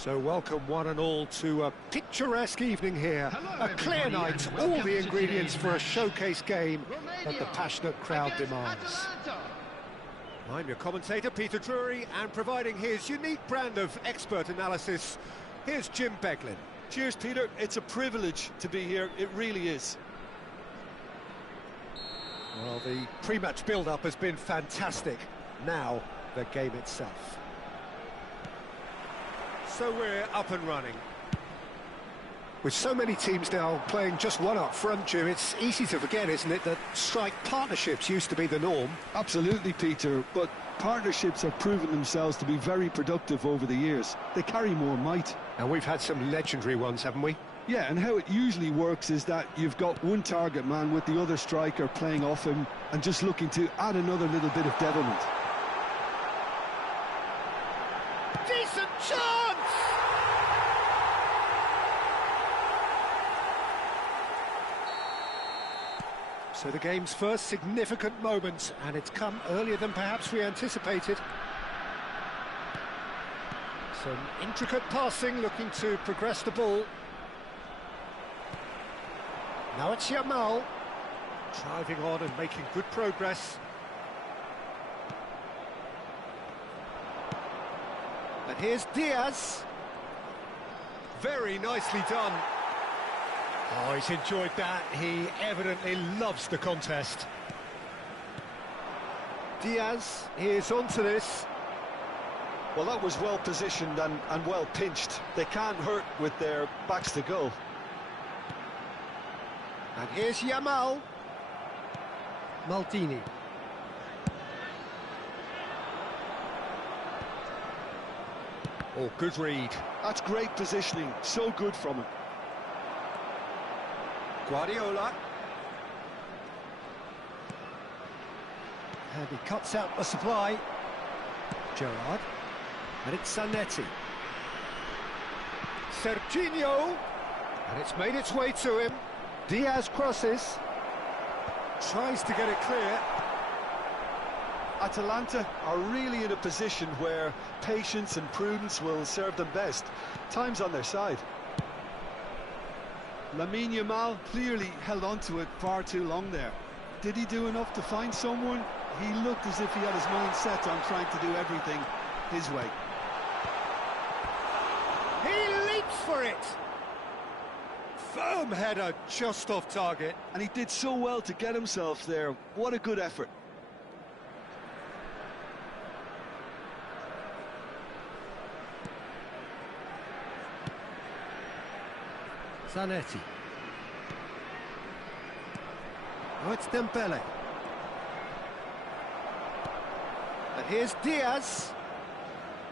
So welcome one and all to a picturesque evening here. Hello, a clear night, all the ingredients for a game. showcase game that the passionate crowd Against demands. Atalanta. I'm your commentator, Peter Drury, and providing his unique brand of expert analysis, here's Jim Beglin. Cheers, Peter. It's a privilege to be here. It really is. Well, the pre-match build-up has been fantastic. Now, the game itself. So we're up and running. With so many teams now playing just one up front, Jim, it's easy to forget, isn't it, that strike partnerships used to be the norm. Absolutely, Peter, but partnerships have proven themselves to be very productive over the years. They carry more might. And we've had some legendary ones, haven't we? Yeah, and how it usually works is that you've got one target man with the other striker playing off him and just looking to add another little bit of devilment. Decent chance! So the game's first significant moment, and it's come earlier than perhaps we anticipated. Some intricate passing, looking to progress the ball. Now it's Yamal, driving on and making good progress. And here's Diaz. Very nicely done. Oh, he's enjoyed that. He evidently loves the contest. Diaz is onto this. Well, that was well positioned and well pinched. They can't hurt with their backs to goal. And here's Yamal. Maldini. Oh, good read. That's great positioning. So good from him. Guardiola. And he cuts out the supply. Gerrard. And it's Zanetti. Serginho. And it's made its way to him. Diaz crosses. Tries to get it clear. Atalanta are really in a position where patience and prudence will serve them best. Time's on their side. Lamine Yamal clearly held on to it far too long there. Did he do enough to find someone? He looked as if he had his mind set on trying to do everything his way. He leaps for it. Firm header, just off target. And he did so well to get himself there. What a good effort. Zanetti. Oh, it's Dembele. And here's Diaz.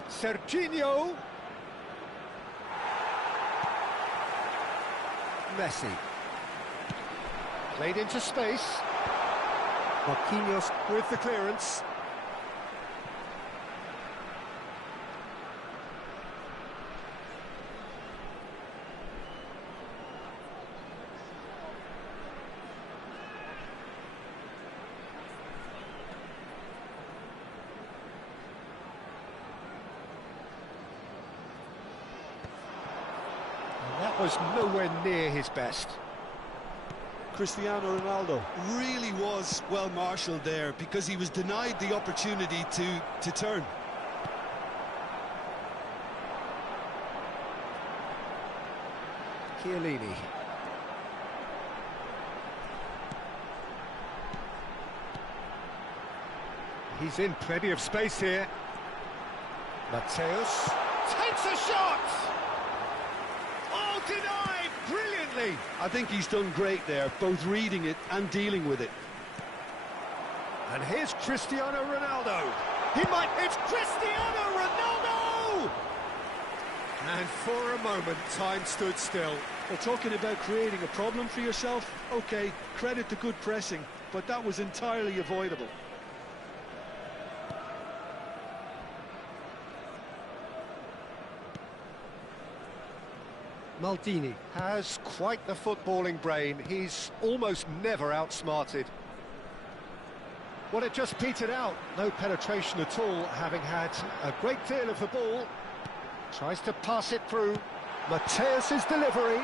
Serginho. Messi. Played into space. Marquinhos with the clearance. That was nowhere near his best. Cristiano Ronaldo Really was well marshalled there because he was denied the opportunity to turn. Chiellini. He's in plenty of space here. Mateus takes a shot! Oh, denied brilliantly! I think he's done great there, both reading it and dealing with it. And here's Cristiano Ronaldo. It's Cristiano Ronaldo! And for a moment, time stood still. They're talking about creating a problem for yourself. Okay, credit to good pressing, but that was entirely avoidable. Maldini has quite the footballing brain. He's almost never outsmarted. Well, it just petered out. No penetration at all, having had a great deal of the ball. Tries to pass it through. Mateus' delivery.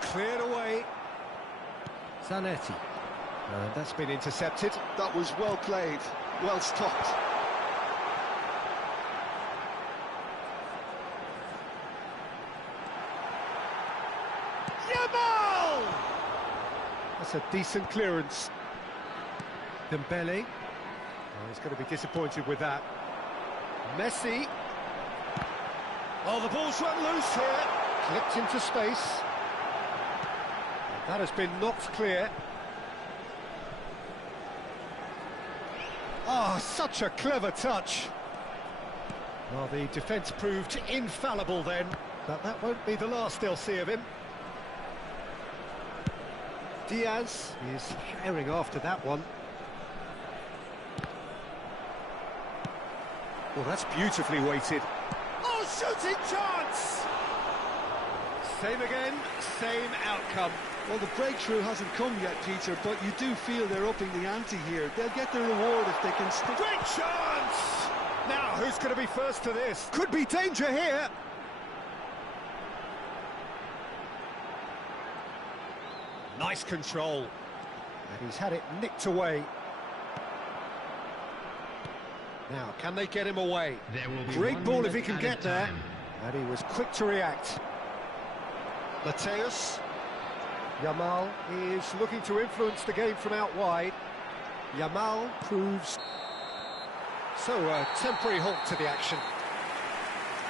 Cleared away. Zanetti. And that's been intercepted. That was well played, well stopped. Yamal! That's a decent clearance. Dembele. Oh, he's going to be disappointed with that. Messi. Oh, the ball's run loose here. Clipped into space. And that has been knocked clear. Oh, such a clever touch. Well, the defence proved infallible then, but that won't be the last they'll see of him. Diaz is sharing after that one. Well, that's beautifully weighted. Oh, shooting chance! Same again, same outcome. Well, the breakthrough hasn't come yet, Peter, but you do feel they're upping the ante here. They'll get the reward if they can stick. Great chance! Now, who's going to be first to this? Could be danger here. Nice control. And he's had it nicked away. Now, can they get him away? Great ball if he can get there. And he was quick to react. Mateus. Yamal is looking to influence the game from out wide. Yamal proves... So, a temporary halt to the action.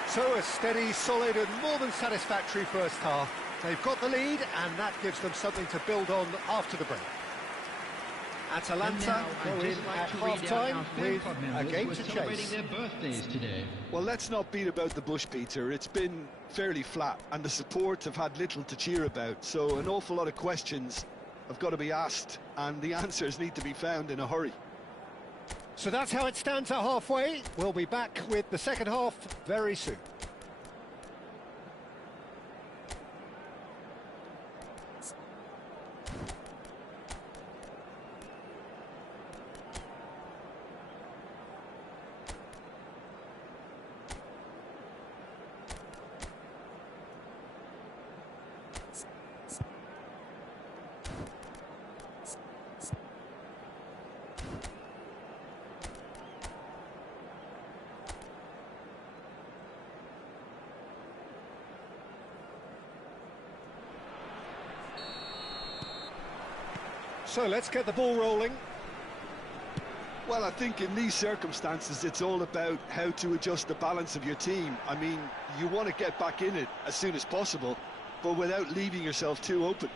So, a steady, solid and more than satisfactory first half. They've got the lead, and that gives them something to build on after the break. Atalanta go in at half-time with a game to chase. Well, let's not beat about the bush, Peter. It's been fairly flat, and the support have had little to cheer about, so an awful lot of questions have got to be asked, and the answers need to be found in a hurry. So that's how it stands at halfway. We'll be back with the second half very soon. So let's get the ball rolling. Well, I think in these circumstances it's all about how to adjust the balance of your team. I mean, you want to get back in it as soon as possible, but without leaving yourself too open.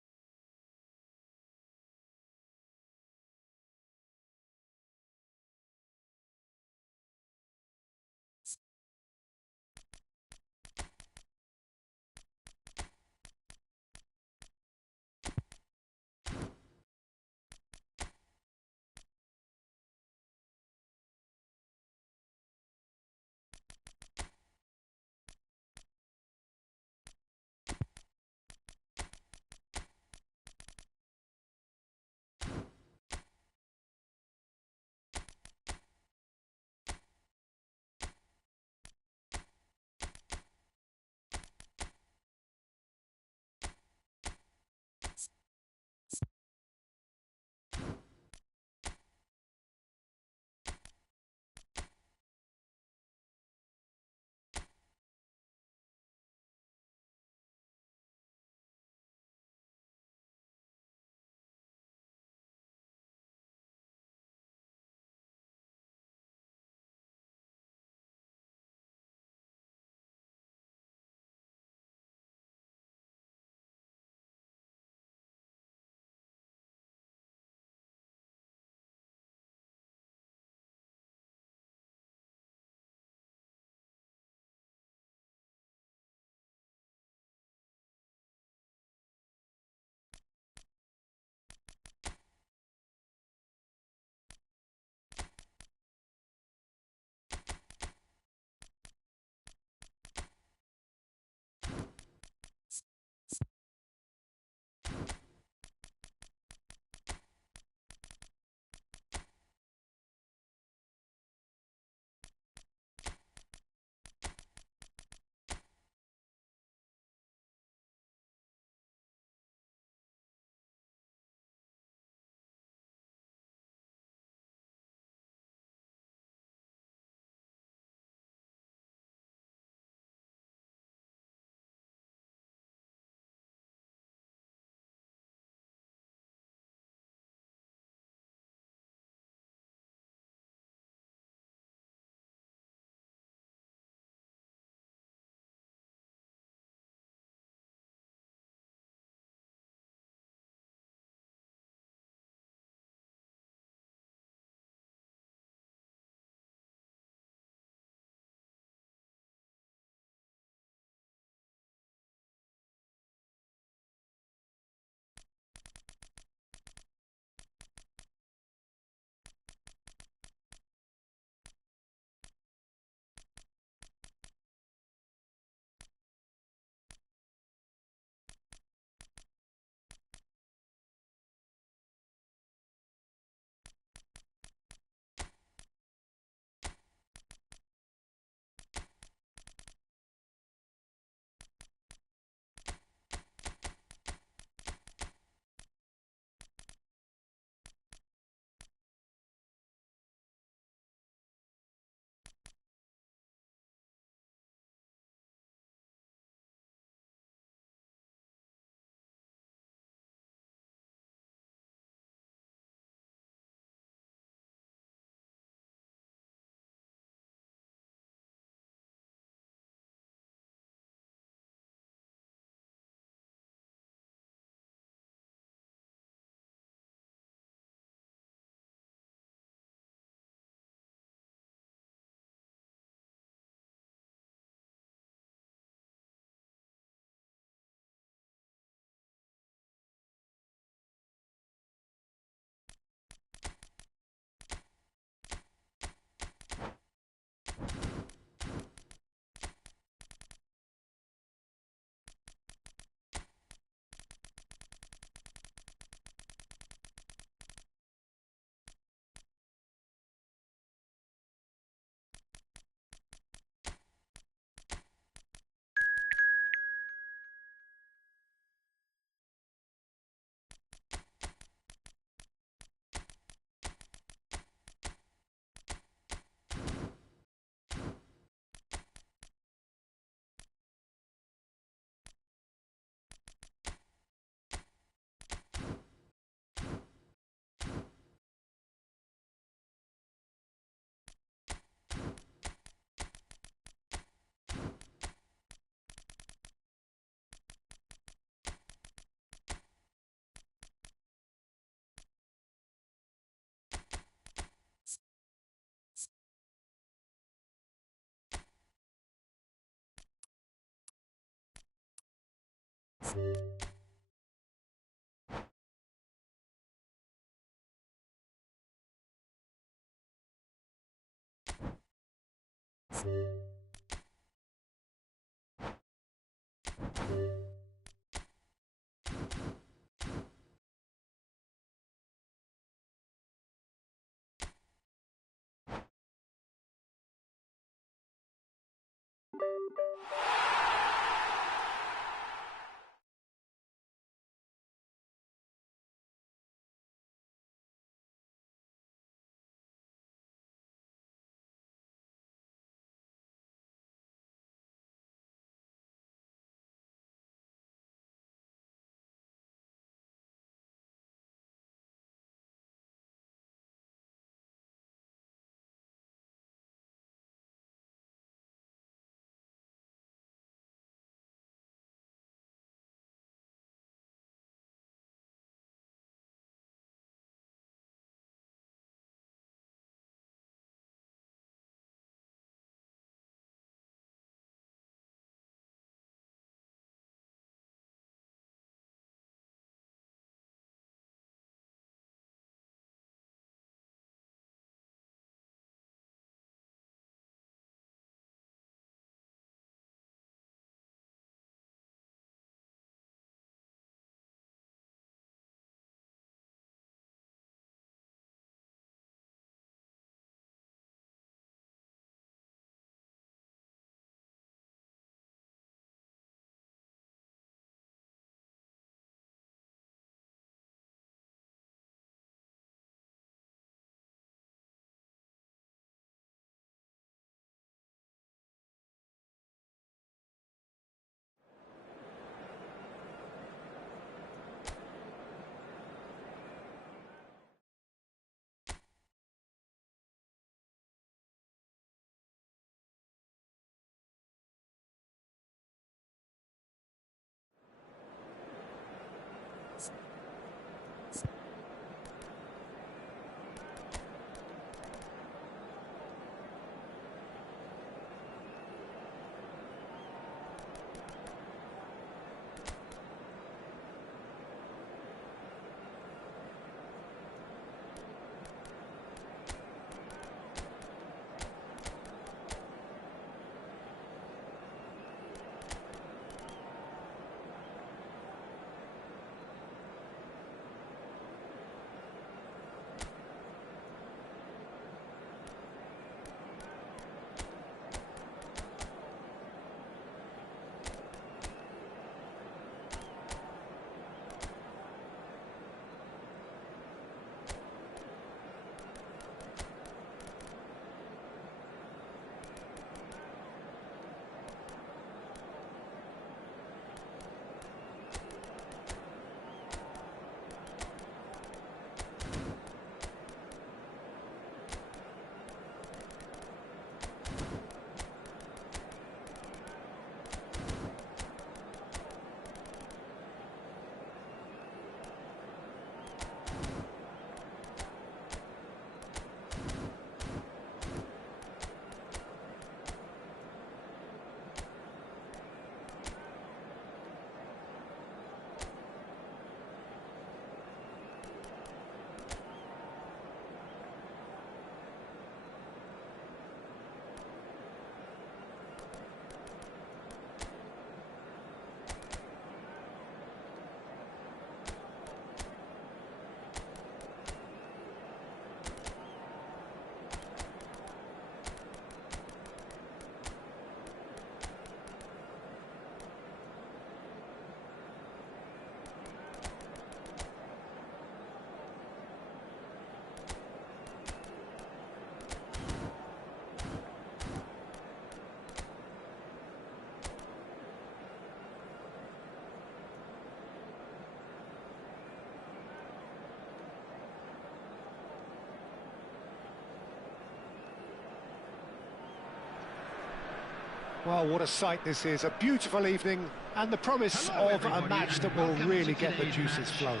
Well, what a sight this is. A beautiful evening and the promise of a match that will really get the juices flowing.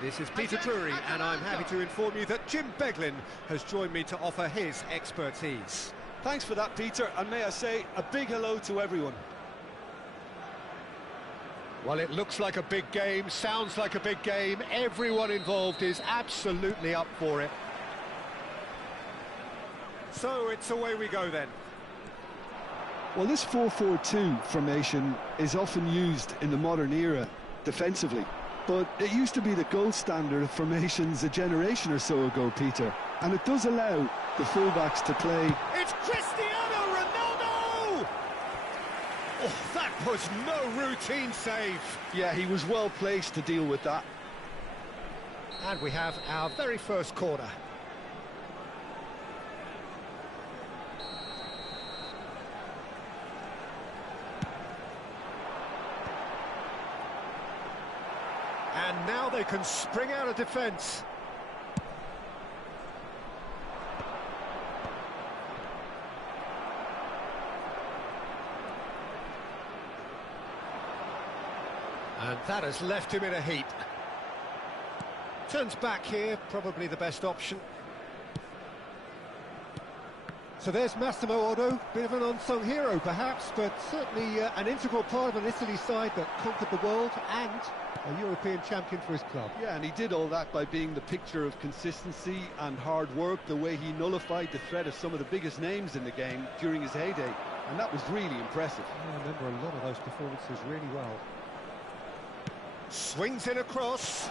This is Peter Drury, and I'm happy to inform you that Jim Beglin has joined me to offer his expertise. Thanks for that, Peter, and may I say a big hello to everyone. Well, it looks like a big game, sounds like a big game. Everyone involved is absolutely up for it. So it's away we go then. Well, this 4-4-2 formation is often used in the modern era defensively, but it used to be the gold standard of formations a generation or so ago, Peter, and it does allow the fullbacks to play. It's Cristiano Ronaldo! Oh, that was no routine save. Yeah, he was well placed to deal with that. And we have our very first corner. And now they can spring out of defence. And that has left him in a heap. Turns back here, probably the best option. So there's Massimo Otto, bit of an unsung hero perhaps, but certainly an integral part of an Italy side that conquered the world and a European champion for his club. Yeah, and he did all that by being the picture of consistency and hard work, the way he nullified the threat of some of the biggest names in the game during his heyday, and that was really impressive. I remember a lot of those performances really well. Swings in a cross,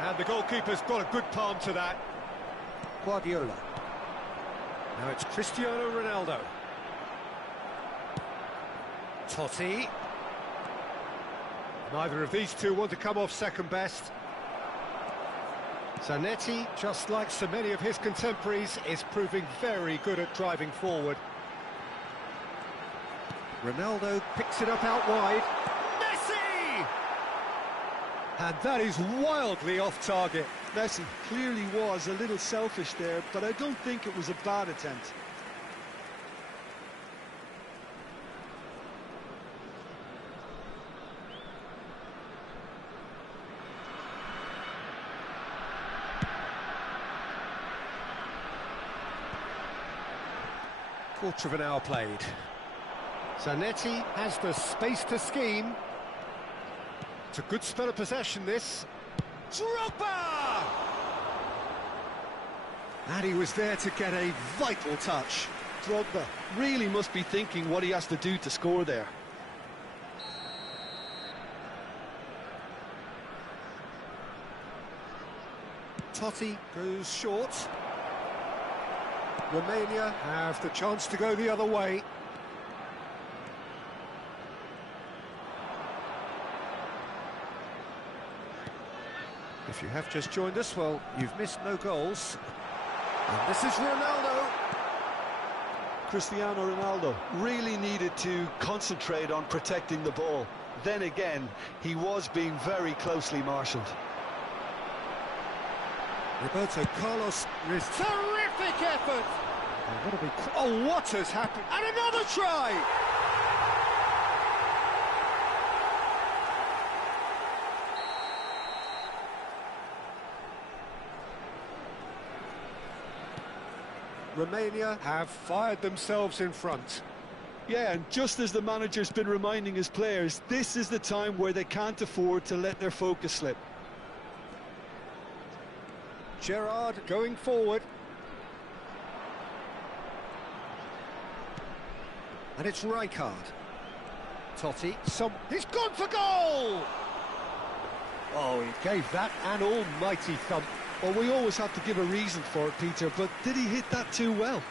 and the goalkeeper's got a good palm to that. Guardiola. Now it's Cristiano Ronaldo. Totti. Neither of these two want to come off second best. Zanetti, just like so many of his contemporaries, is proving very good at driving forward. Ronaldo picks it up out wide. Messi! And that is wildly off target. Messi clearly was a little selfish there, but I don't think it was a bad attempt. Quarter of an hour played. Zanetti has the space to scheme. It's a good spell of possession, this. Drogba! And he was there to get a vital touch. Drogba really must be thinking what he has to do to score there. Totti goes short. Romania have the chance to go the other way. If you have just joined us, well, you've missed no goals. And this is Ronaldo. Cristiano Ronaldo really needed to concentrate on protecting the ball. Then again, he was being very closely marshalled. Roberto Carlos is terrific effort. Oh, what has happened? And another try! Romania have fired themselves in front. Yeah, and just as the manager's been reminding his players, this is the time where they can't afford to let their focus slip. Gerrard going forward. And it's Rijkaard. Totti, he's gone for goal! Oh, he gave that an almighty thump. Well, we always have to give a reason for it, Peter, but did he hit that too well?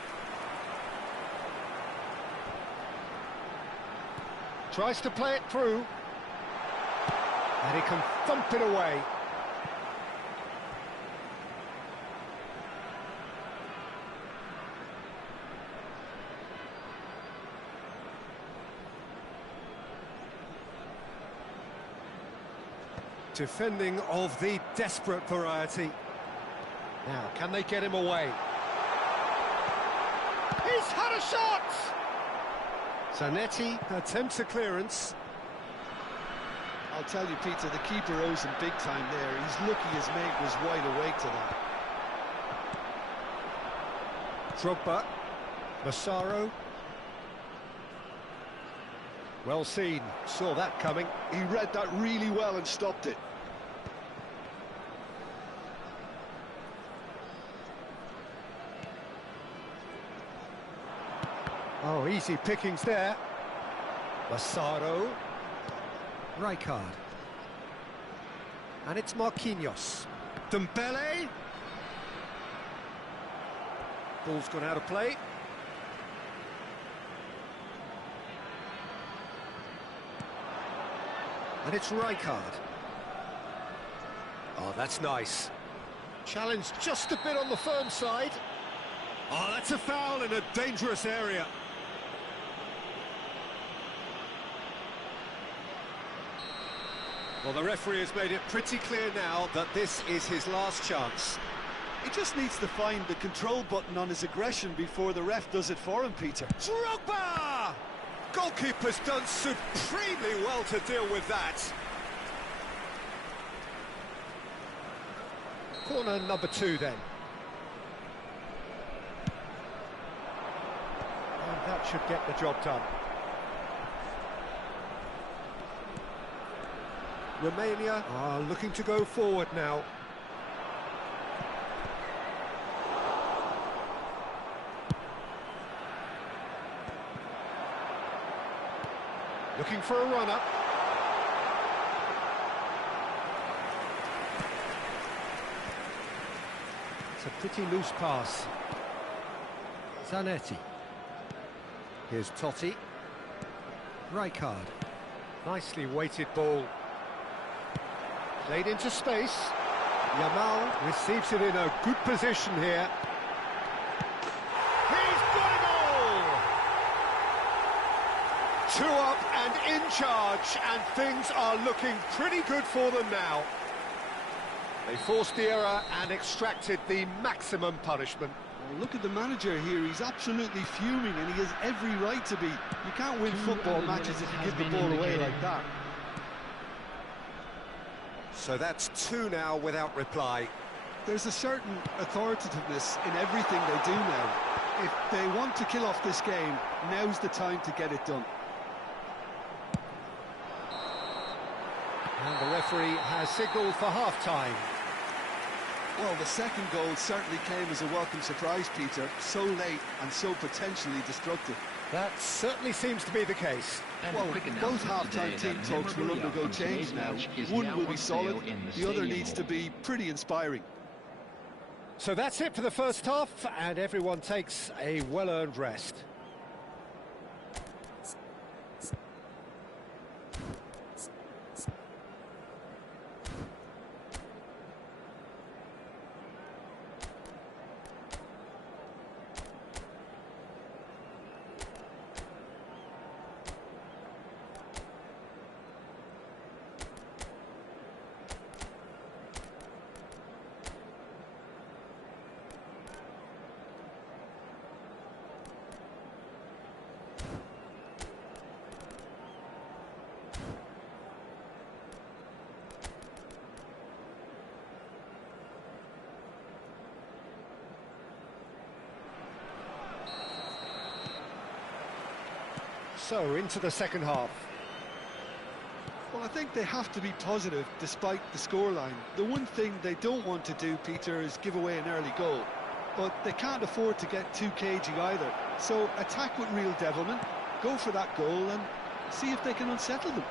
Tries to play it through. And he can thump it away. Defending of the desperate variety. Now, can they get him away? He's had a shot! Zanetti attempts a clearance. I'll tell you, Peter, the keeper owes him big time there. He's lucky his mate was wide awake to that. Drogba. Massaro. Well seen, saw that coming. He read that really well and stopped it. Oh, easy pickings there. Massaro. Rijkaard. And it's Marquinhos. Dembele. Ball's gone out of play. And it's Rijkaard. Oh, that's nice. Challenge just a bit on the firm side. Oh, that's a foul in a dangerous area. Well, the referee has made it pretty clear now that this is his last chance. He just needs to find the control button on his aggression before the ref does it for him, Peter. Drogba! Goalkeeper's done supremely well to deal with that. Corner number 2 then. And that should get the job done. Romania are looking to go forward now. Looking for a runner. It's a pretty loose pass. Zanetti. Here's Totti. Rijkaard. Nicely weighted ball. Played into space. Yamal receives it in a good position here. He's got it all! 2 up and in charge, and things are looking pretty good for them now. They forced the error and extracted the maximum punishment. Well, look at the manager here, he's absolutely fuming and he has every right to be. You can't win football matches if you give the ball away like that. So that's 2 now without reply. There's a certain authoritativeness in everything they do now. If they want to kill off this game, now's the time to get it done. And the referee has signalled for half-time. Well, the second goal certainly came as a welcome surprise, Peter. So late and so potentially destructive. That certainly seems to be the case. Well, both half-time team talks will undergo change now. One will be solid, the other needs to be pretty inspiring. So that's it for the first half, and everyone takes a well-earned rest. So, into the second half. Well, I think they have to be positive despite the scoreline. The one thing they don't want to do, Peter, is give away an early goal. But they can't afford to get too cagey either. So attack with real devilment, go for that goal and see if they can unsettle them.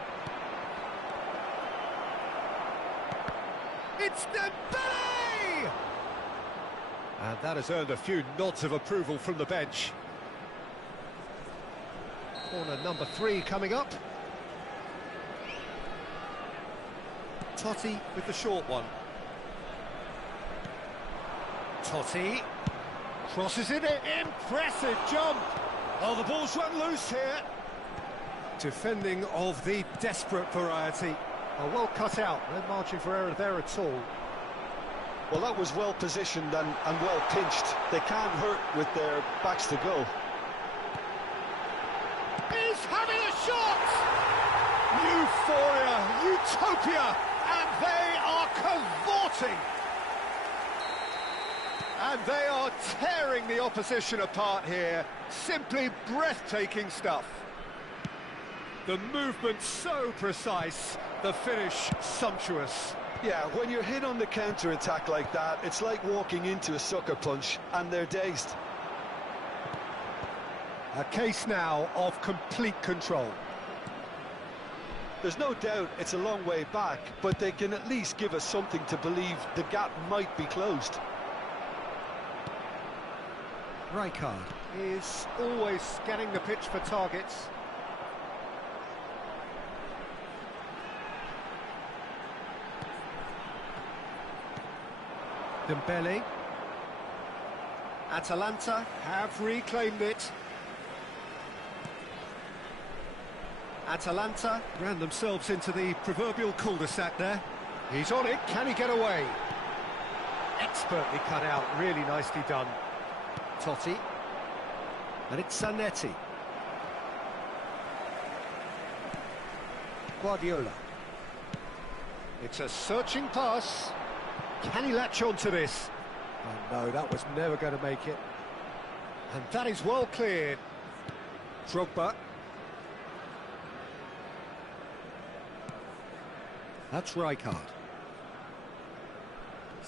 It's Dembele! And that has earned a few nods of approval from the bench. Corner number 3 coming up. Totti with the short one. Totti crosses it in. Impressive jump. Oh, the ball's run loose here. Defending of the desperate variety. Oh, well cut out. No margin for error there at all. Well, that was well positioned and well pinched. They can't hurt with their backs to goal. He's having a shot! Euphoria, utopia, and they are cavorting. And they are tearing the opposition apart here. Simply breathtaking stuff. The movement so precise, the finish sumptuous. Yeah, when you're hit on the counter-attack like that, it's like walking into a sucker punch, and they're dazed. A case now of complete control. There's no doubt it's a long way back, but they can at least give us something to believe the gap might be closed. Rijkaard is always scanning the pitch for targets. Dembele. Atalanta have reclaimed it. Atalanta ran themselves into the proverbial cul-de-sac there. He's on it, can he get away? Expertly cut out, really nicely done. Totti. And it's Zanetti. Guardiola. It's a searching pass. Can he latch on to this? Oh no, that was never going to make it. And that is well cleared. Drogba. That's Rijkaard.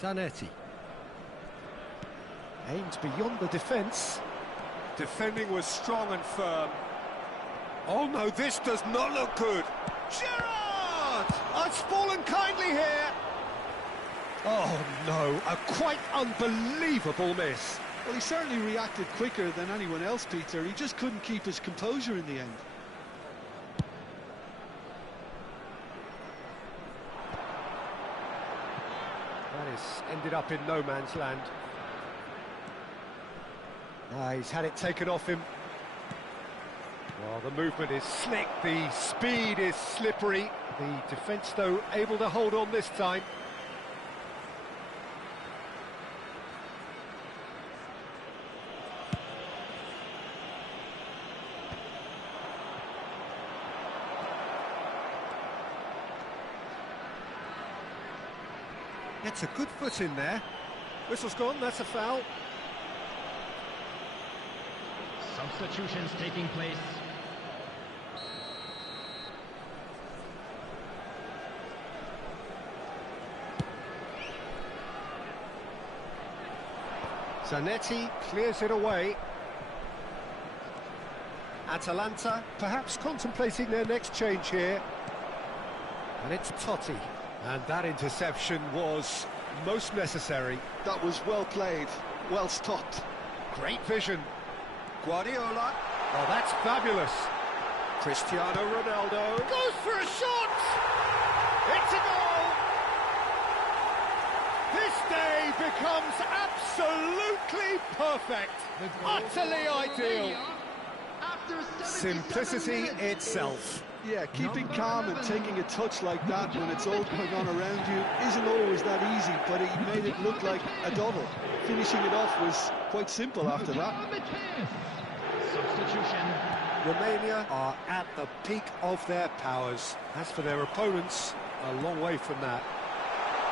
Zanetti. Aims beyond the defence. Defending was strong and firm. Oh no, this does not look good. Gerrard! It's fallen kindly here. Oh no, a quite unbelievable miss. Well, he certainly reacted quicker than anyone else, Peter. He just couldn't keep his composure in the end. That has ended up in no man's land. He's had it taken off him. Well, the movement is slick, the speed is slippery. The defence, though, able to hold on this time. Gets a good foot in there. Whistle's gone, that's a foul. Substitutions taking place. Zanetti clears it away. Atalanta perhaps contemplating their next change here. And it's Totti. And that interception was most necessary. That was well played, well stopped. Great vision. Guardiola. Oh, that's fabulous. Cristiano Ronaldo goes for a shot. It's a goal. This day becomes absolutely perfect. Utterly ideal. Simplicity itself. Yeah, keeping calm and taking a touch like that when it's all going on around you isn't always that easy, but he made it look like a double. Finishing it off was quite simple after that. Substitution. Romania are at the peak of their powers. As for their opponents, a long way from that.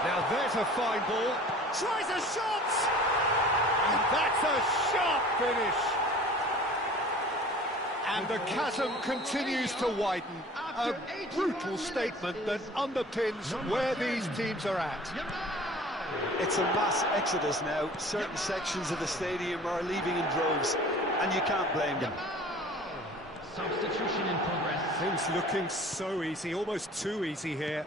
Now there's a fine ball. Tries a shot! And that's a sharp finish. And the chasm continues to widen. A brutal statement that underpins where these teams are at. It's a mass exodus now. Certain sections of the stadium are leaving in droves, and you can't blame them. Substitution in progress. Things looking so easy, almost too easy here.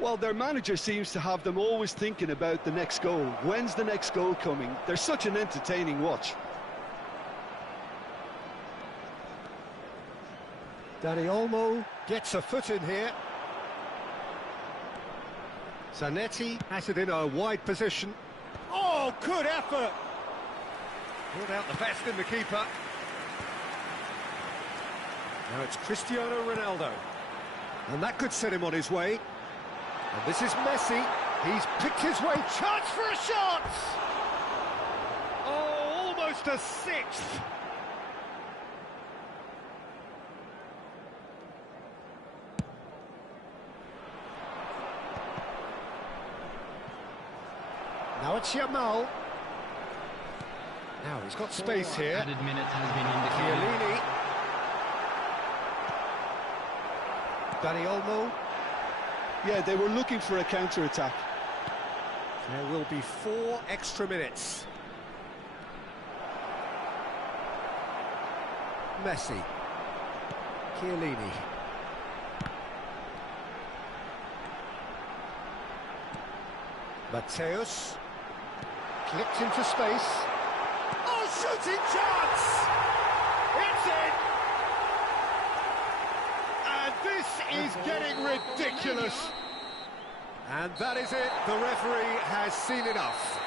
Well, their manager seems to have them always thinking about the next goal. When's the next goal coming? They're such an entertaining watch. Dani Olmo gets a foot in here. Zanetti has it in a wide position. Oh, good effort! Brought out the best in the keeper. Now it's Cristiano Ronaldo. And that could set him on his way. And this is Messi. He's picked his way. Chance for a shot! Oh, almost a sixth. Now it's Yamal. Now he's got space here. Added minutes has been indicated. Chiellini. Danny Olmo. Yeah, they were looking for a counter-attack. There will be 4 extra minutes. Messi. Chiellini. Mateus. Clipped into space. Oh, shooting chance! It's in! And this is getting ridiculous. And that is it. The referee has seen enough.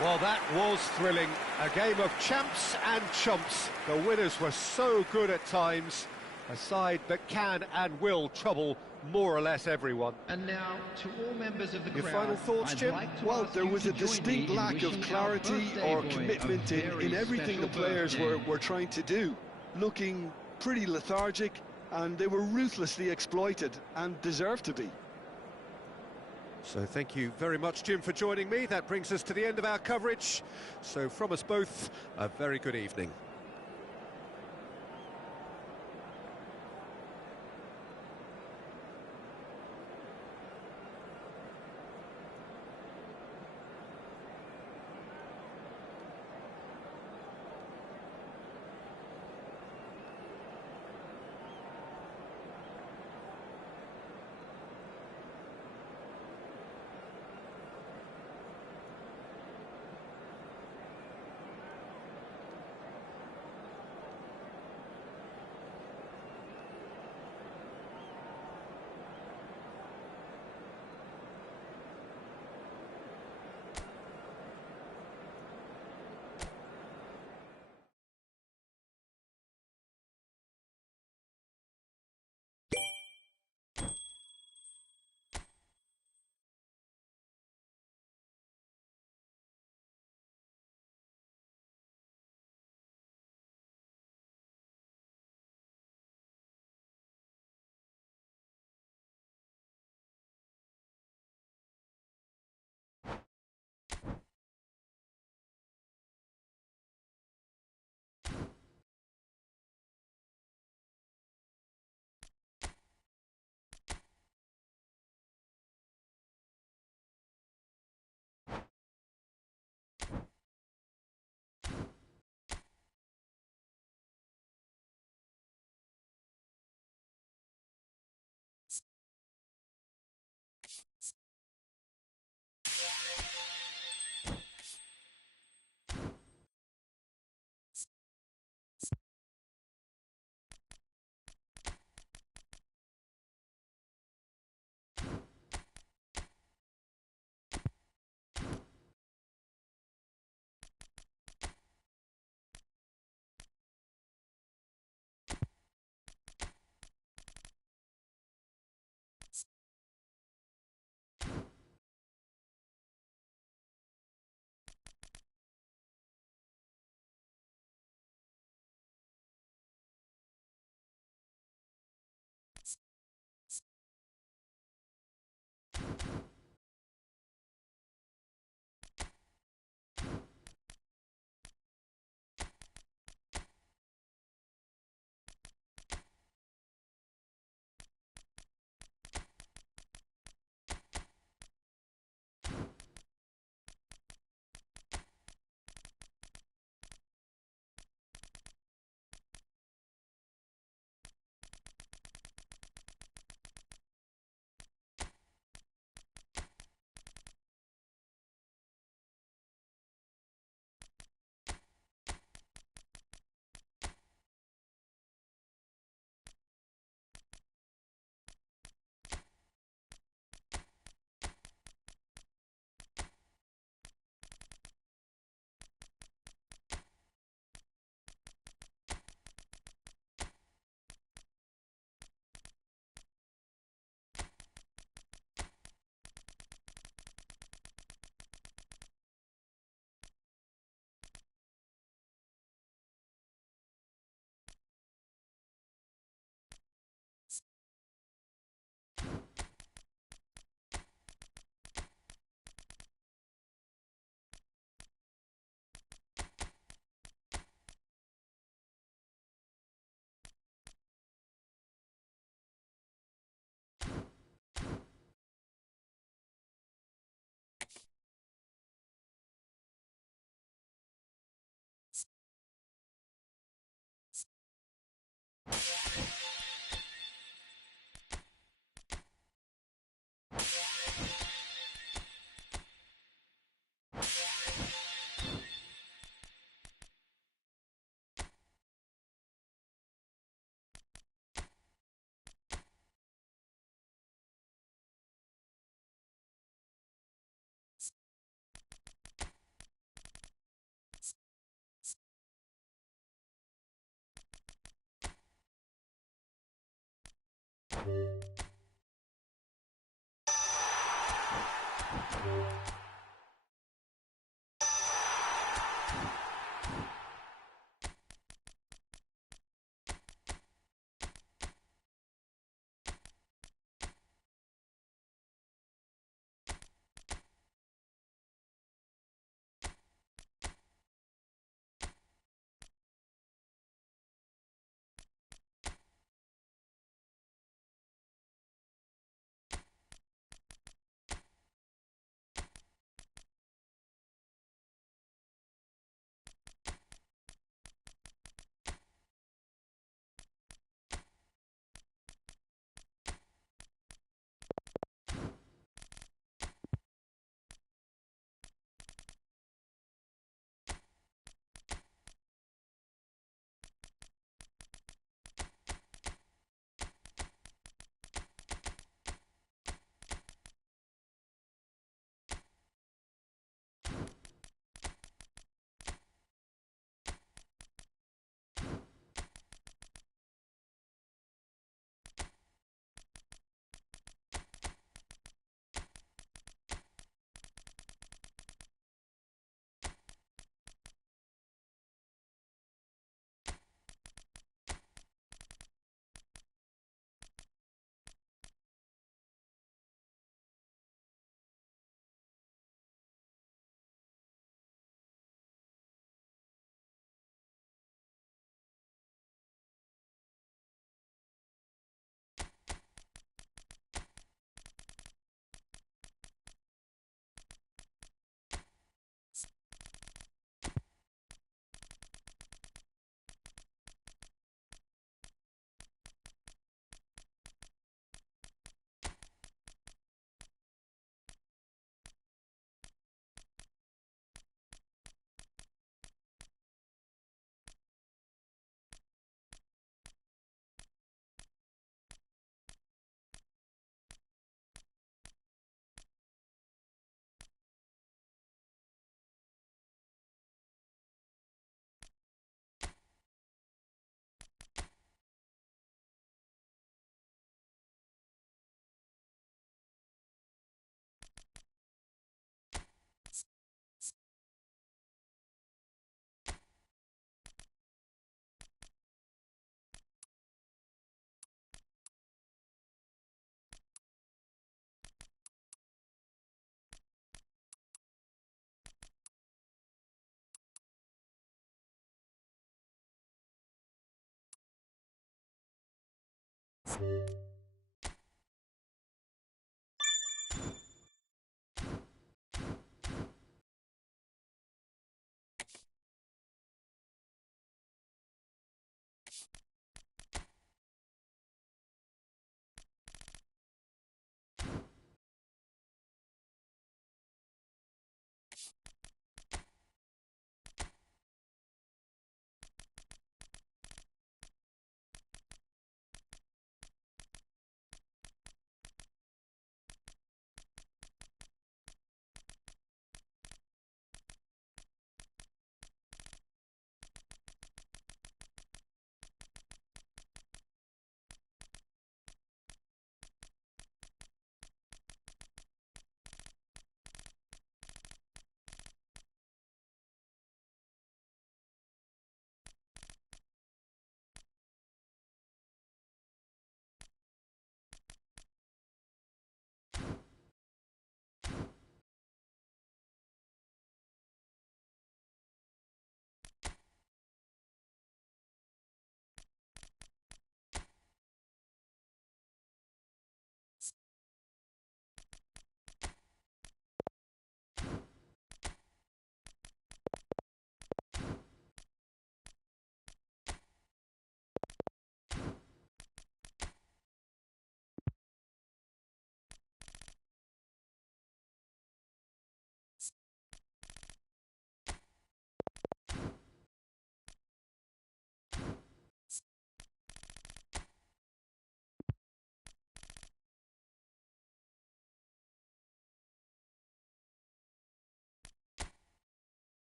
Well, that was thrilling. A game of champs and chumps. The winners were so good at times. A side that can and will trouble more or less everyone. And now, to all members of the Your crowd, final thoughts, Jim? Well, there was a distinct lack of clarity or commitment in everything the players were trying to do. Looking pretty lethargic, and they were ruthlessly exploited and deserved to be. So thank you very much, Jim, for joining me. That brings us to the end of our coverage. So from us both, a very good evening.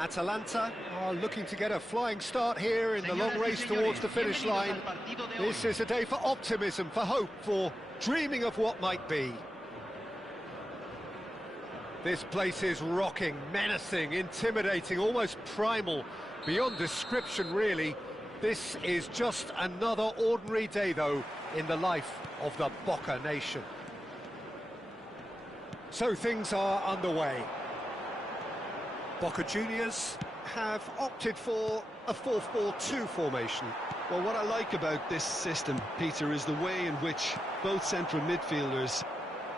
Atalanta are looking to get a flying start here in the long race towards the finish line. This is a day for optimism, for hope, for dreaming of what might be. This place is rocking, menacing, intimidating, almost primal, beyond description really. This is just another ordinary day though in the life of the Boca nation. So things are underway. Boca Juniors have opted for a 4-4-2 formation. Well, what I like about this system, Peter, is the way in which both central midfielders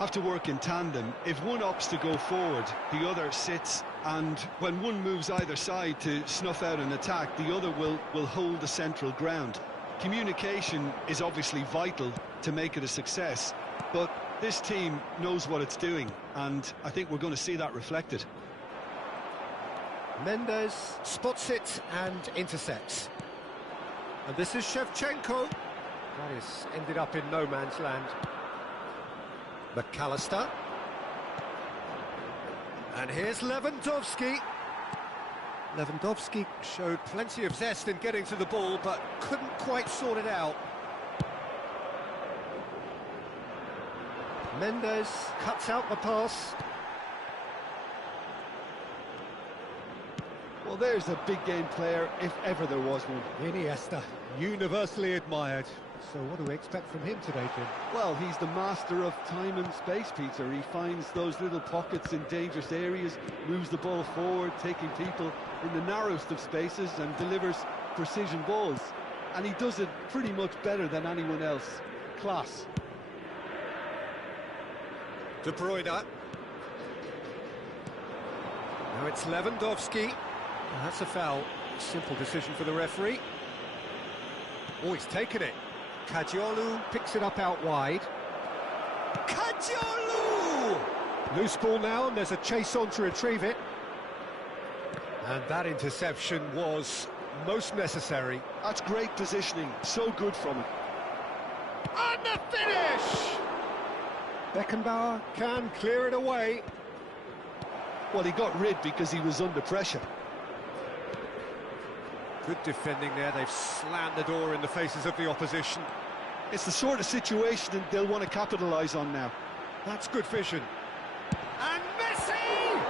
have to work in tandem. If one opts to go forward, the other sits, and when one moves either side to snuff out an attack, the other will hold the central ground. Communication is obviously vital to make it a success, but this team knows what it's doing, and I think we're going to see that reflected. Mendes spots it and intercepts. And this is Shevchenko. That is ended up in no man's land. McAllister. And here's Lewandowski. Lewandowski showed plenty of zest in getting to the ball, but couldn't quite sort it out. Mendes cuts out the pass. Well, there's a big game player, if ever there was one. Iniesta, universally admired. So what do we expect from him today, Jim? Well, he's the master of time and space, Peter. He finds those little pockets in dangerous areas, moves the ball forward, taking people in the narrowest of spaces and delivers precision balls. And he does it pretty much better than anyone else. Class. De Bruyne. Now it's Lewandowski. That's a foul. Simple decision for the referee. Oh, he's taken it. Caggiolu picks it up out wide. Caggiolu! Loose ball now, and there's a chase on to retrieve it. And that interception was most necessary. That's great positioning. So good from him. And the finish! Beckenbauer can clear it away. Well, he got rid because he was under pressure. Good defending there. They've slammed the door in the faces of the opposition. It's the sort of situation that they'll want to capitalise on now. That's good vision. And Messi!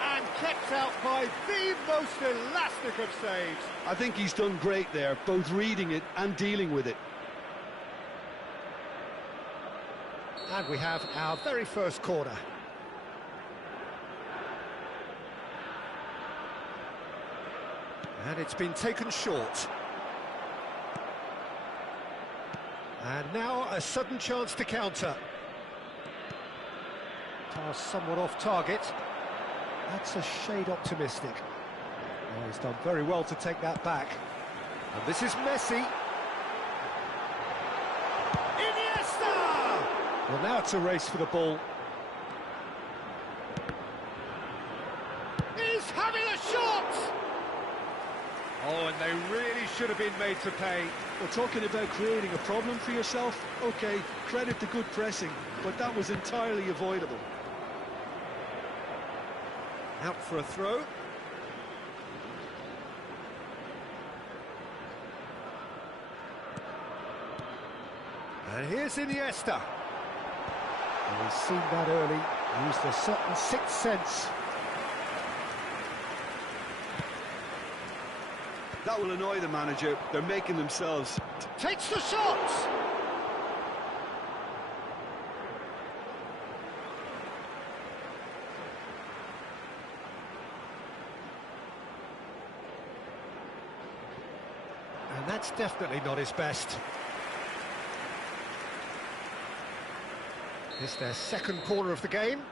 And kept out by the most elastic of saves. I think he's done great there, both reading it and dealing with it. And we have our very first corner. And it's been taken short. And now a sudden chance to counter. Pass somewhat off target. That's a shade optimistic. Oh, he's done very well to take that back. And this is Messi. Iniesta! Well, now it's a race for the ball. He's having a shot! Oh, and they really should have been made to pay. We're talking about creating a problem for yourself. OK, credit to good pressing, but that was entirely avoidable. Out for a throw. And here's Iniesta. Well, he's seen that early, used a certain sixth sense. That will annoy the manager. They're making themselves. Takes the shot! And that's definitely not his best. It's their second corner of the game.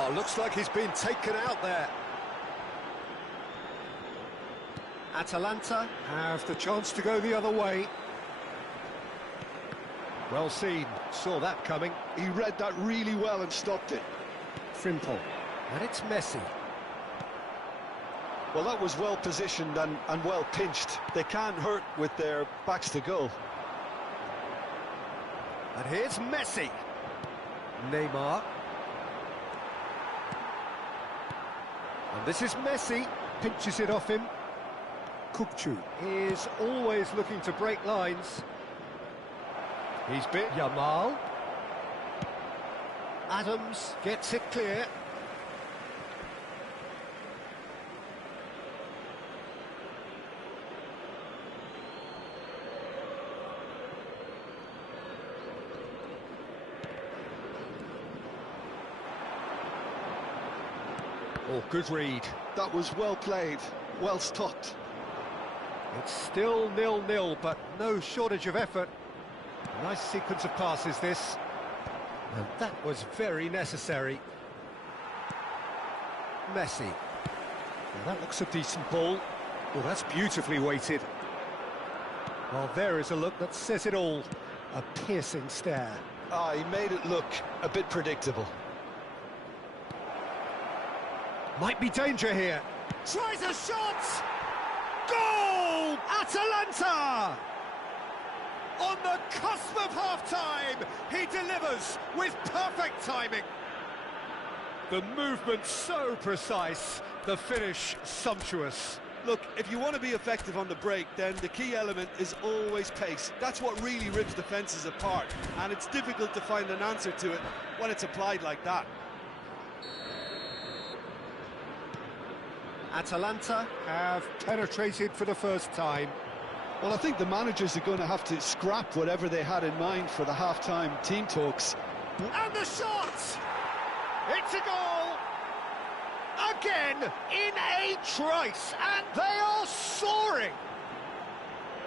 Oh, looks like he's been taken out there. Atalanta have the chance to go the other way. Well seen, saw that coming. He read that really well and stopped it. Frimpel, and it's Messi. Well, that was well positioned and well pinched. They can't hurt with their backs to goal. And here's Messi. Neymar. And this is Messi. Pinches it off him. Coop is always looking to break lines. He's bit. Yamal. Adams gets it clear. Oh, good read. That was well played, well stopped. It's still 0-0, but no shortage of effort. Nice sequence of passes, this. And that was very necessary. Messi. Well, that looks a decent ball. Well, that's beautifully weighted. Well, there is a look that says it all. A piercing stare. Ah, he made it look a bit predictable. Might be danger here. Tries a shot! Goal! Atalanta! On the cusp of half-time, he delivers with perfect timing. The movement so precise, the finish sumptuous. Look, if you want to be effective on the break, then the key element is always pace. That's what really rips defences apart, and it's difficult to find an answer to it when it's applied like that. Atalanta have penetrated for the first time. Well, I think the managers are going to have to scrap whatever they had in mind for the half-time team talks. And the shot! It's a goal! Again, in a trice, and they are soaring!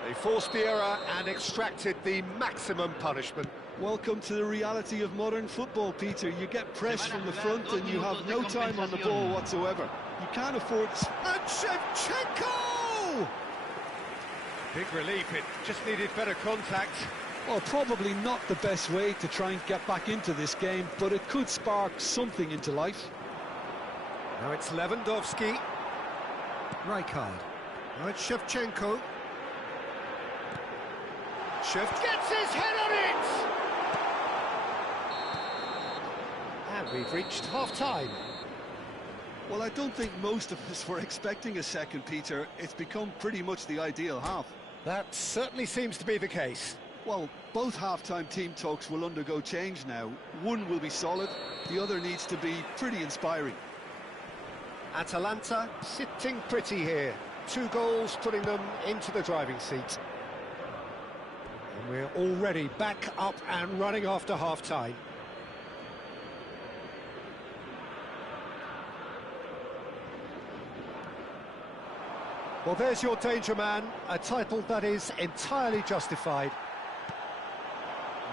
They forced the error and extracted the maximum punishment. Welcome to the reality of modern football, Peter. You get pressed from the front and you have no time on the ball whatsoever. You can't afford... And Shevchenko! Big relief, it just needed better contact. Well, probably not the best way to try and get back into this game, but it could spark something into life. Now it's Lewandowski. Rijkaard. Now it's Shevchenko. Gets his head on it! And we've reached half-time. Well, I don't think most of us were expecting a second, Peter. It's become pretty much the ideal half. That certainly seems to be the case. Well, both half-time team talks will undergo change now. One will be solid, the other needs to be pretty inspiring. Atalanta sitting pretty here. 2 goals putting them into the driving seat. And we're already back up and running after half-time. Well, there's your danger man, a title that is entirely justified.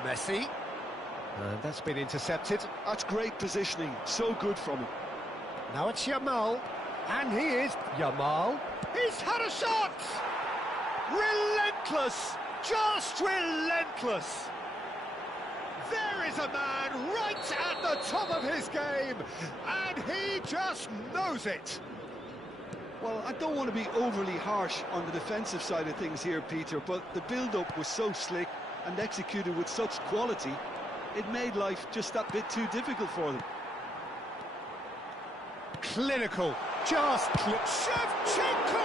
Messi. And that's been intercepted. That's great positioning, so good from him. Now it's Yamal, and he is Yamal. He's had a shot! Relentless, just relentless. There is a man right at the top of his game, and he just knows it. Well, I don't want to be overly harsh on the defensive side of things here, Peter, but the build-up was so slick and executed with such quality, it made life just that bit too difficult for them. Clinical, just Shevchenko!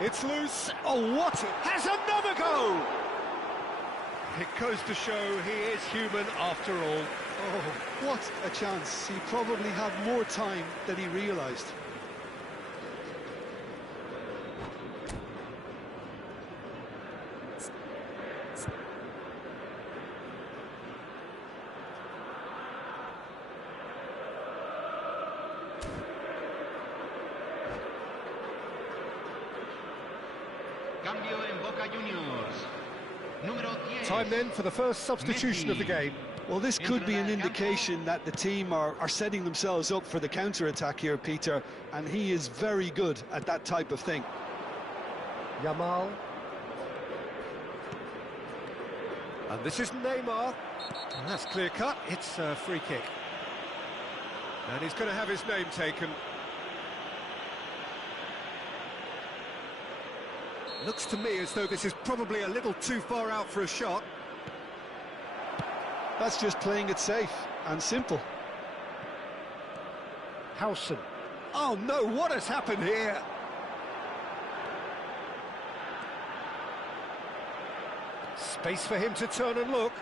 It's loose. Oh, what? Has another go! It goes to show he is human after all. Oh, what a chance. He probably had more time than he realised. Time then for the first substitution of the game. Well, this could be an indication that the team are setting themselves up for the counter-attack here, Peter, and he is very good at that type of thing. Yamal. And this is Neymar. And that's clear-cut, it's a free kick. And he's going to have his name taken. Looks to me as though this is probably a little too far out for a shot. That's just playing it safe and simple. Howson. Oh no, what has happened here? Space for him to turn and look.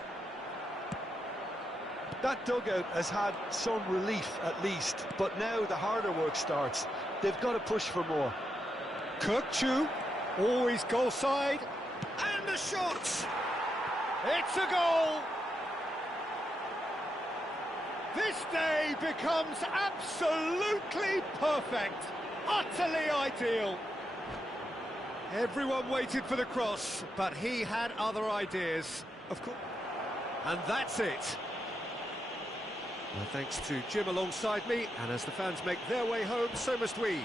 That dugout has had some relief at least, but now the harder work starts. They've got to push for more. Kirkchu, always goal side, and a shot! It's a goal! This day becomes absolutely perfect, utterly ideal. Everyone waited for the cross, but he had other ideas, of course. And that's it. Well, thanks to Jim alongside me, and as the fans make their way home, so must we.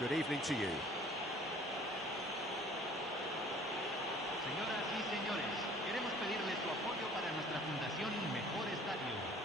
Good evening to you. Señoras y señores, queremos pedirle su apoyo para nuestra fundación Mejor Estadio.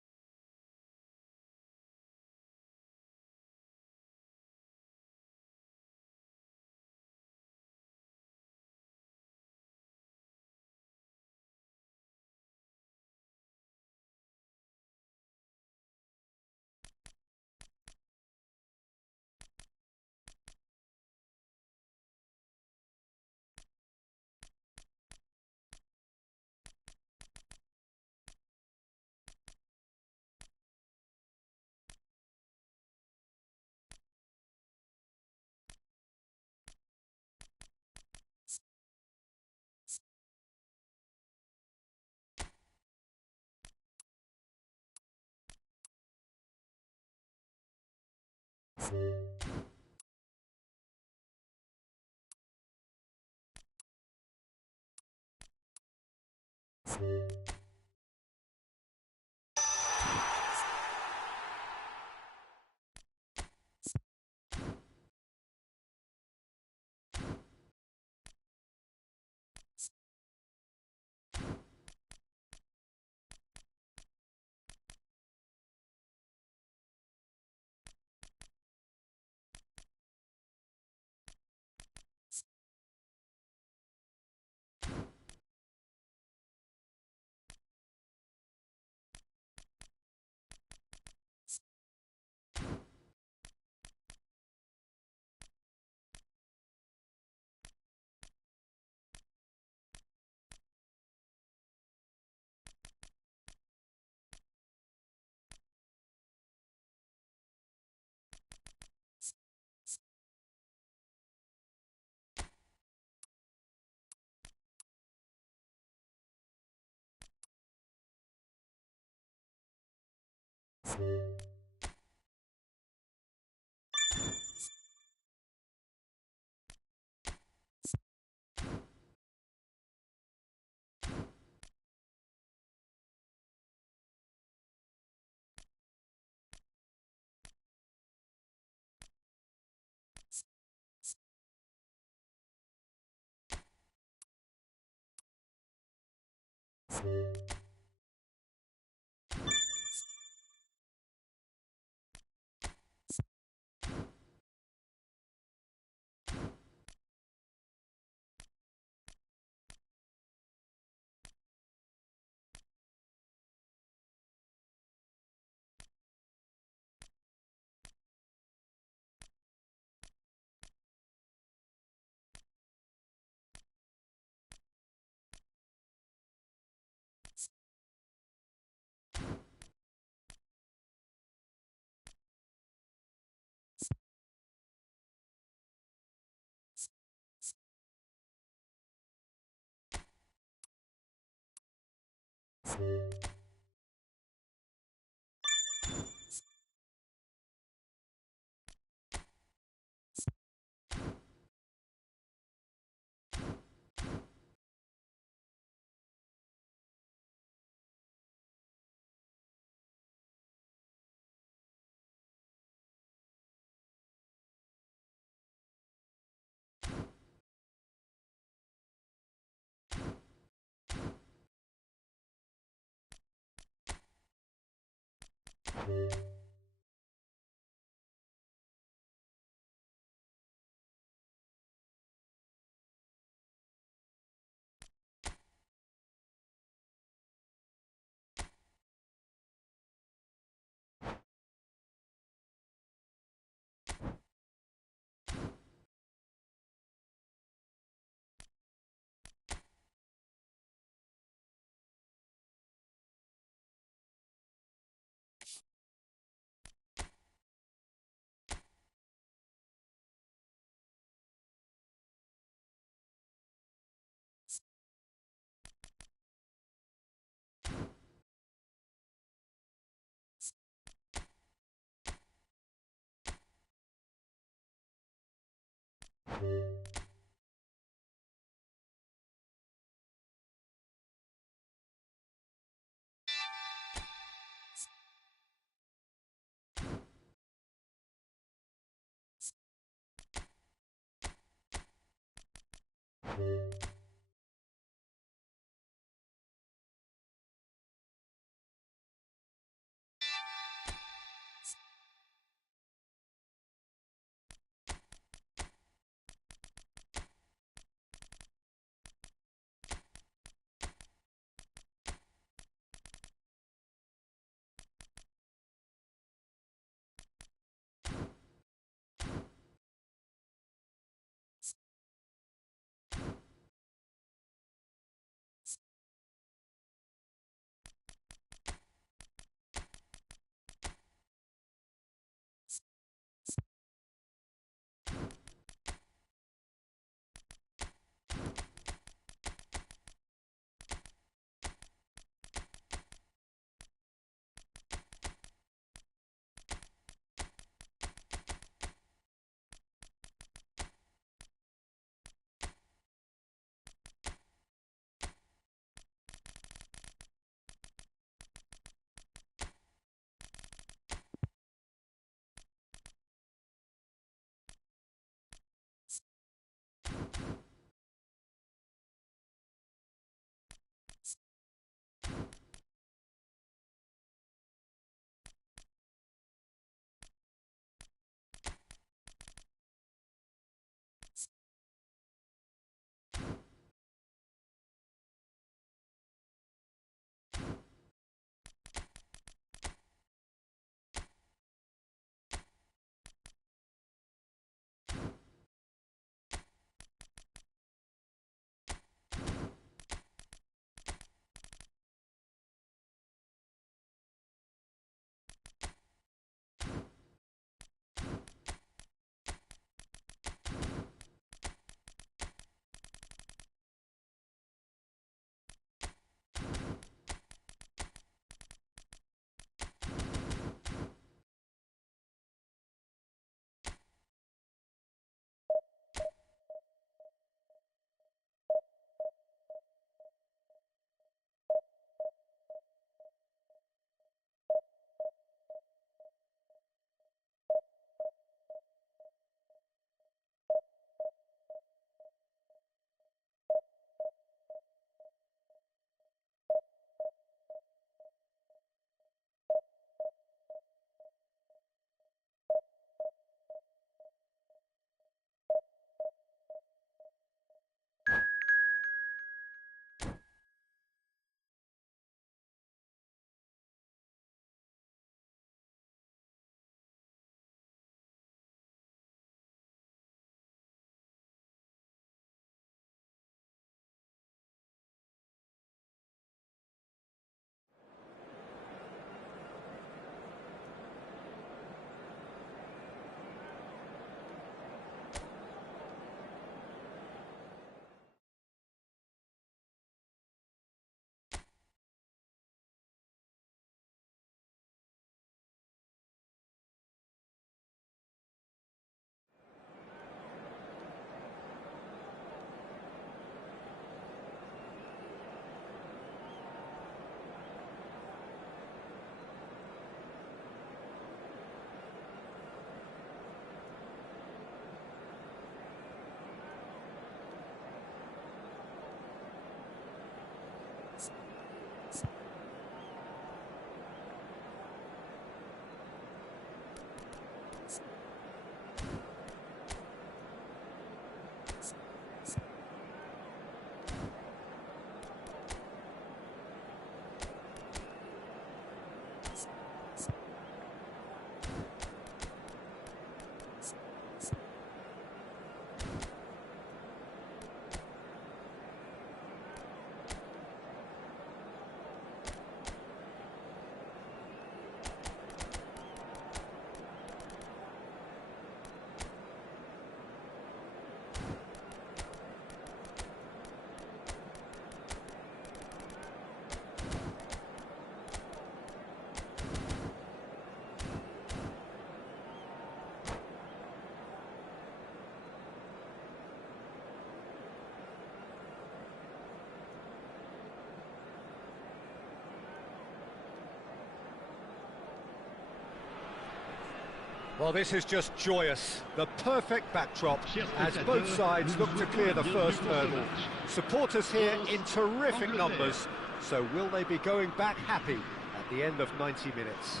Well, this is just joyous. The perfect backdrop as both sides look to clear the first hurdle. Supporters here in terrific numbers, so will they be going back happy at the end of 90 minutes?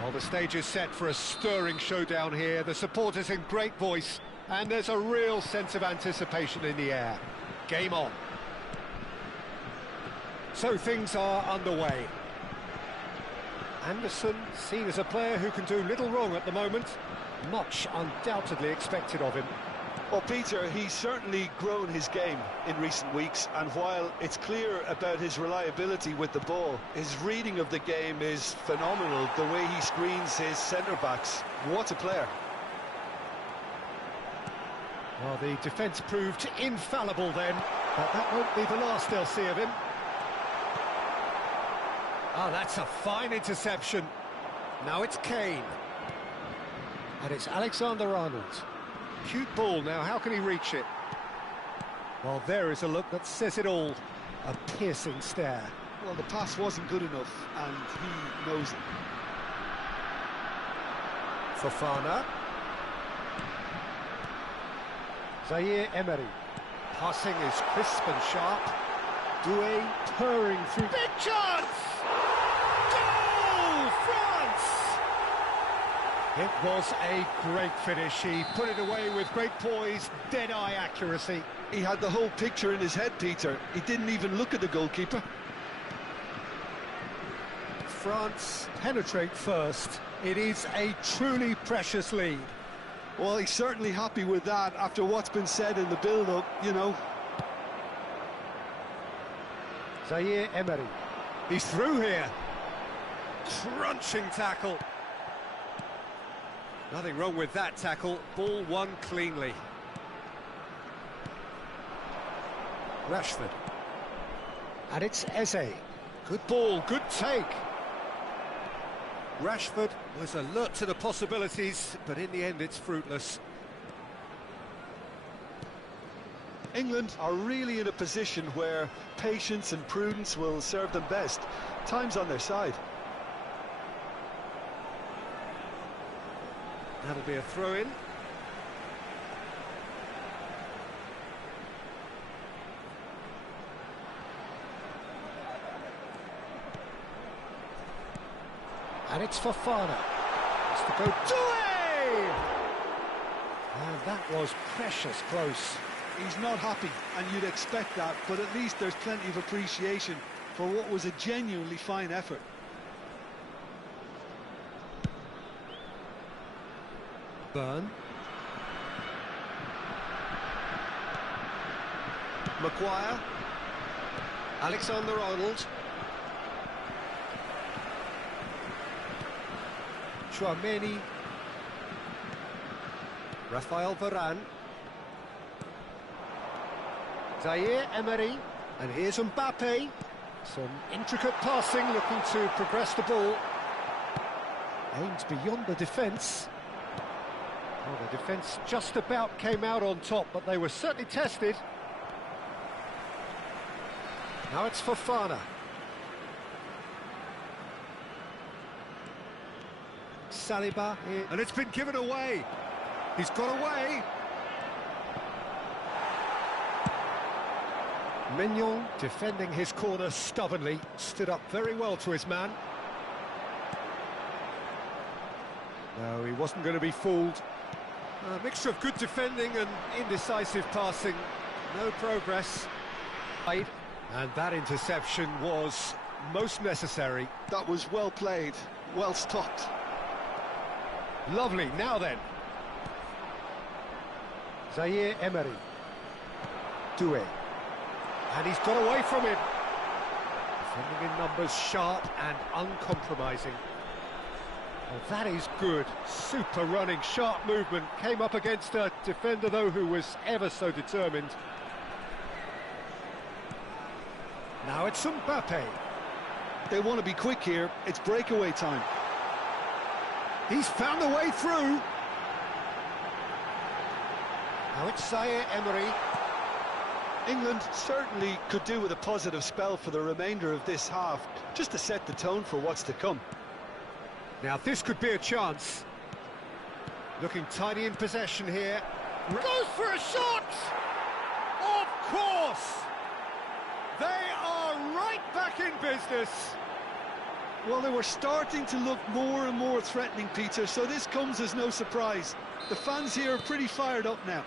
Well, the stage is set for a stirring showdown here. The supporters in great voice, and there's a real sense of anticipation in the air. Game on. So things are underway. Anderson, seen as a player who can do little wrong at the moment. Much undoubtedly expected of him. Well, Peter, he's certainly grown his game in recent weeks, and while it's clear about his reliability with the ball, his reading of the game is phenomenal. The way he screens his centre-backs, what a player. Well, the defence proved infallible then, but that won't be the last they'll see of him. Oh, that's a fine interception. Now it's Kane. And it's Alexander-Arnold. Cute ball now, how can he reach it? Well, there is a look that says it all. A piercing stare. Well, the pass wasn't good enough, and he knows it. Fofana. Zaire Emery. Passing is crisp and sharp. Doué purring through. Big chance! Goal! France! It was a great finish. He put it away with great poise, dead-eye accuracy. He had the whole picture in his head, Peter. He didn't even look at the goalkeeper. France penetrate first. It is a truly precious lead. Well, he's certainly happy with that after what's been said in the build-up, you know. Zaire Emery. He's through here. Crunching tackle. Nothing wrong with that tackle. Ball won cleanly. Rashford. And it's Eze. Good ball, good take. Rashford was alert to the possibilities, but in the end it's fruitless. England are really in a position where patience and prudence will serve them best. Time's on their side. That'll be a throw-in. And it's Fofana. It's to go Doué! And that was precious close. He's not happy, and you'd expect that, but at least there's plenty of appreciation for what was a genuinely fine effort. Burn. Maguire. Alexander-Arnold. Chouameni. Raphael Varane. Zaire Emery. And here's Mbappe. Some intricate passing, looking to progress the ball. Aims beyond the defence. Well, the defence just about came out on top, but they were certainly tested. Now it's Fofana. Saliba here. And it's been given away. He's got away. Mignon defending his corner stubbornly, stood up very well to his man. No, he wasn't going to be fooled. A mixture of good defending and indecisive passing. No progress. And that interception was most necessary. That was well played, well stopped. Lovely, now then. Zaire Emery. Doué. And he's got away from it. Defending in numbers, sharp and uncompromising. Well, that is good. Super running, sharp movement. Came up against a defender, though, who was ever so determined. Now it's Mbappe. They want to be quick here. It's breakaway time. He's found a way through. Now it's Zaire Emery. England certainly could do with a positive spell for the remainder of this half, just to set the tone for what's to come. Now this could be a chance. Looking tidy in possession here. Goes for a shot! Of course! They are right back in business. Well, they were starting to look more and more threatening, Peter, so this comes as no surprise. The fans here are pretty fired up now.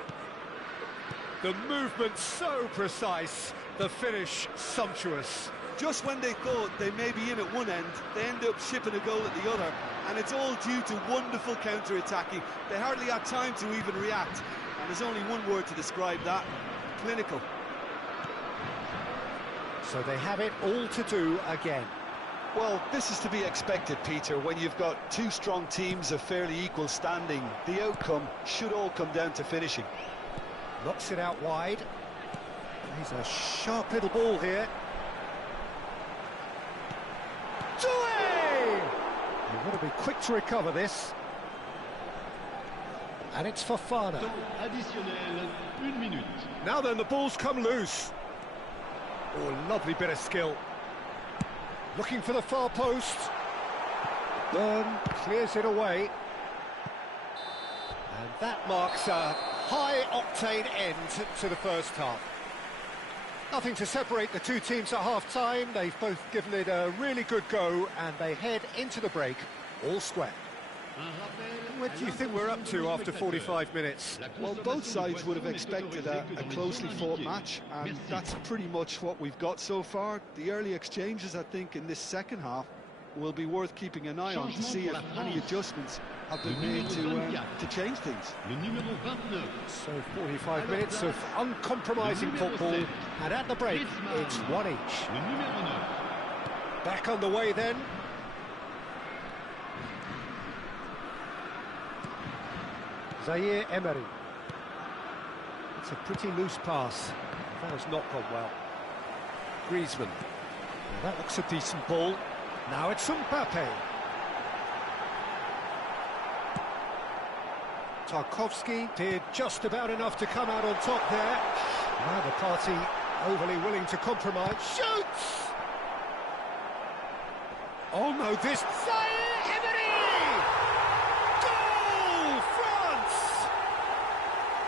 The movement so precise, the finish sumptuous. Just when they thought they may be in at one end, they end up shipping a goal at the other, and it's all due to wonderful counter-attacking. They hardly had time to even react, and there's only one word to describe that: clinical. So they have it all to do again. Well, this is to be expected, Peter, when you've got two strong teams of fairly equal standing. The outcome should all come down to finishing. Knocks it out wide. He's a sharp little ball here. You've got to be quick to recover this. And it's Fofana. Now then, the ball's come loose. Oh, lovely bit of skill. Looking for the far post. Byrne clears it away. And that marks a high-octane end to the first half. Nothing to separate the two teams at half-time. They've both given it a really good go, and they head into the break all square. What do you think we're up to after 45 minutes? Well, both sides would have expected a closely fought match, and that's pretty much what we've got so far. The early exchanges, I think, in this second half will be worth keeping an eye on to see if any adjustments have been made to change things. So 45 minutes of uncompromising football, and at the break, it's one each. Back on the way then. Zaire Emery. It's a pretty loose pass. That has not gone well. Griezmann. Now that looks a decent ball. Now it's Mbappe. Tarkowski did just about enough to come out on top there. Now the party overly willing to compromise. Shoots! Oh no, this... Zaire Emery! Goal! France!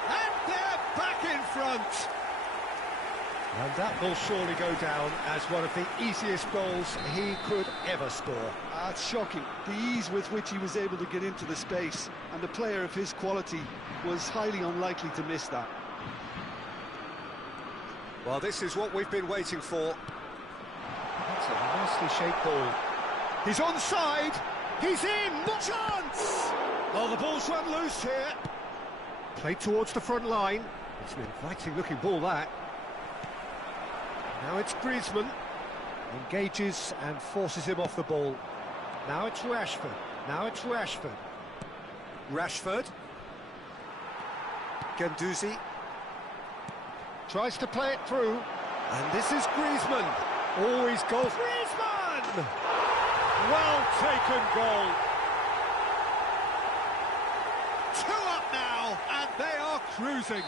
And they're back in front! And that will surely go down as one of the easiest goals he could ever score. That's shocking. The ease with which he was able to get into the space, and a player of his quality was highly unlikely to miss that. Well, this is what we've been waiting for. That's a nicely shaped ball. He's onside! He's in! What chance! Oh, the ball's run loose here. Played towards the front line. It's an inviting looking ball, that. Now it's Griezmann. Engages and forces him off the ball. Now it's Rashford. Now it's Rashford. Rashford. Guendouzi. Tries to play it through. And this is Griezmann. Oh, he's goal. Griezmann! Well taken goal. 2 up now, and they are cruising.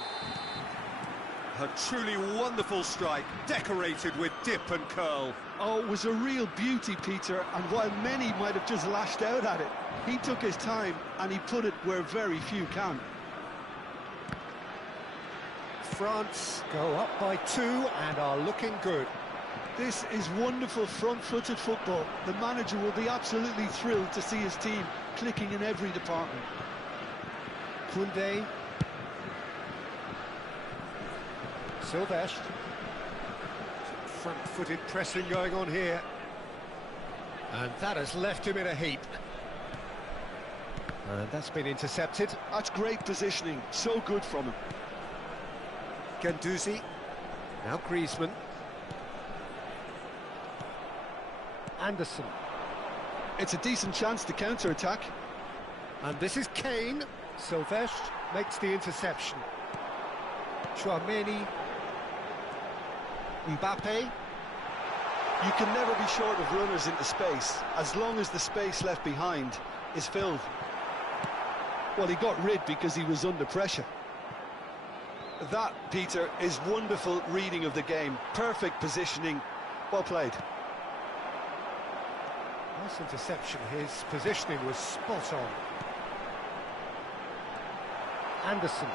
A truly wonderful strike, decorated with dip and curl. Oh, it was a real beauty, Peter, and while many might have just lashed out at it, he took his time and he put it where very few can. France go up by 2 and are looking good. This is wonderful front-footed football. The manager will be absolutely thrilled to see his team clicking in every department. Koundé. Sylvestre. Front-footed pressing going on here. And that has left him in a heap. And that's been intercepted. That's great positioning, so good from him. Guendouzi. Now Griezmann. Anderson. It's a decent chance to counter-attack. And this is Kane. Sylvestre makes the interception. Chouameni. Mbappe. You can never be short of runners into space, as long as the space left behind is filled. Well, he got rid because he was under pressure. That, Peter, is wonderful reading of the game. Perfect positioning. Well played. Nice interception, his positioning was spot on. Anderson.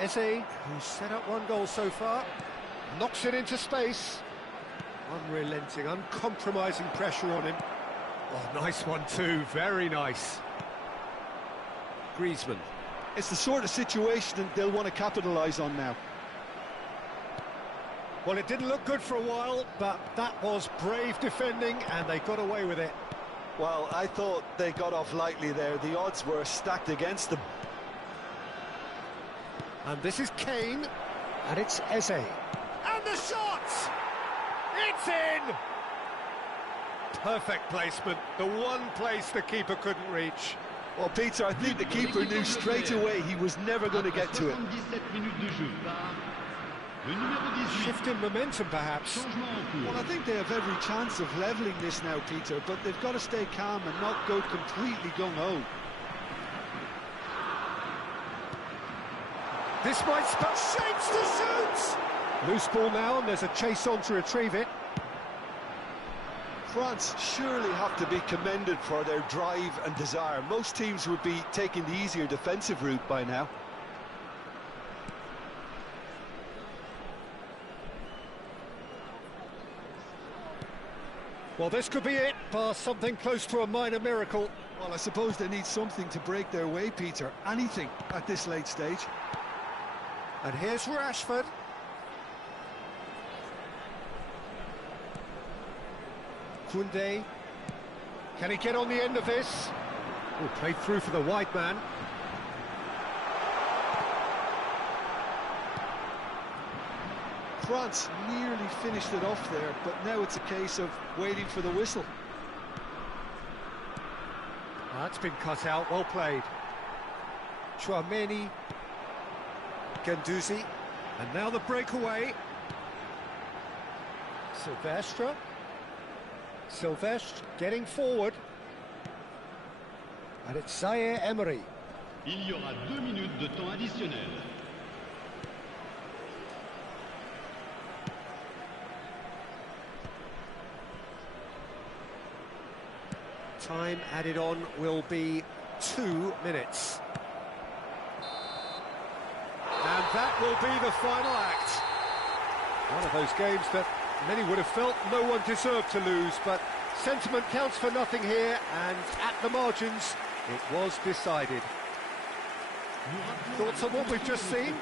Eze, who's set up one goal so far, knocks it into space. Unrelenting, uncompromising pressure on him. Oh, nice one too, very nice. Griezmann. It's the sort of situation that they'll want to capitalise on now. Well, it didn't look good for a while, but that was brave defending, and they got away with it. Well, I thought they got off lightly there. The odds were stacked against them. And this is Kane, and it's Eze. And the shot! It's in! Perfect placement, the one place the keeper couldn't reach. Well, Peter, I think the keeper knew straight away he was never going to get to it. Shift in momentum, perhaps. Well, I think they have every chance of levelling this now, Peter, but they've got to stay calm and not go completely gung-ho. This might spell shapes to shoot! Loose ball now, and there's a chase on to retrieve it. France surely have to be commended for their drive and desire. Most teams would be taking the easier defensive route by now. Well, this could be it, bar something close to a minor miracle. Well, I suppose they need something to break their way, Peter. Anything at this late stage. And here's Rashford. Koundé. Can he get on the end of this? Oh, played through for the wide man. France nearly finished it off there, but now it's a case of waiting for the whistle. That's been cut out, well played. Chouameni. Guendouzi. And now the breakaway. Silvestre. Silvestre getting forward. And it's Zaire Emery. Il y aura 2 minutes de temps additionnel. Time added on will be 2 minutes. And that will be the final act. One of those games that many would have felt no one deserved to lose, but sentiment counts for nothing here, and at the margins, it was decided. Thoughts on what we've just seen?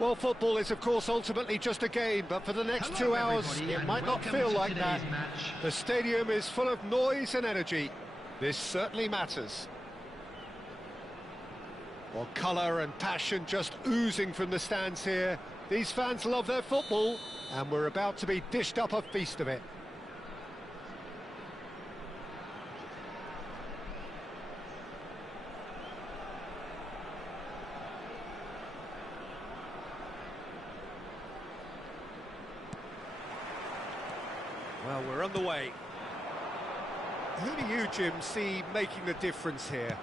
Well, football is, of course, ultimately just a game, but for the next 2 hours, it might not feel like that. The stadium is full of noise and energy. This certainly matters. Well, colour and passion just oozing from the stands here. These fans love their football, and we're about to be dished up a feast of it. Well, we're underway. Who do you, Jim, see making the difference here?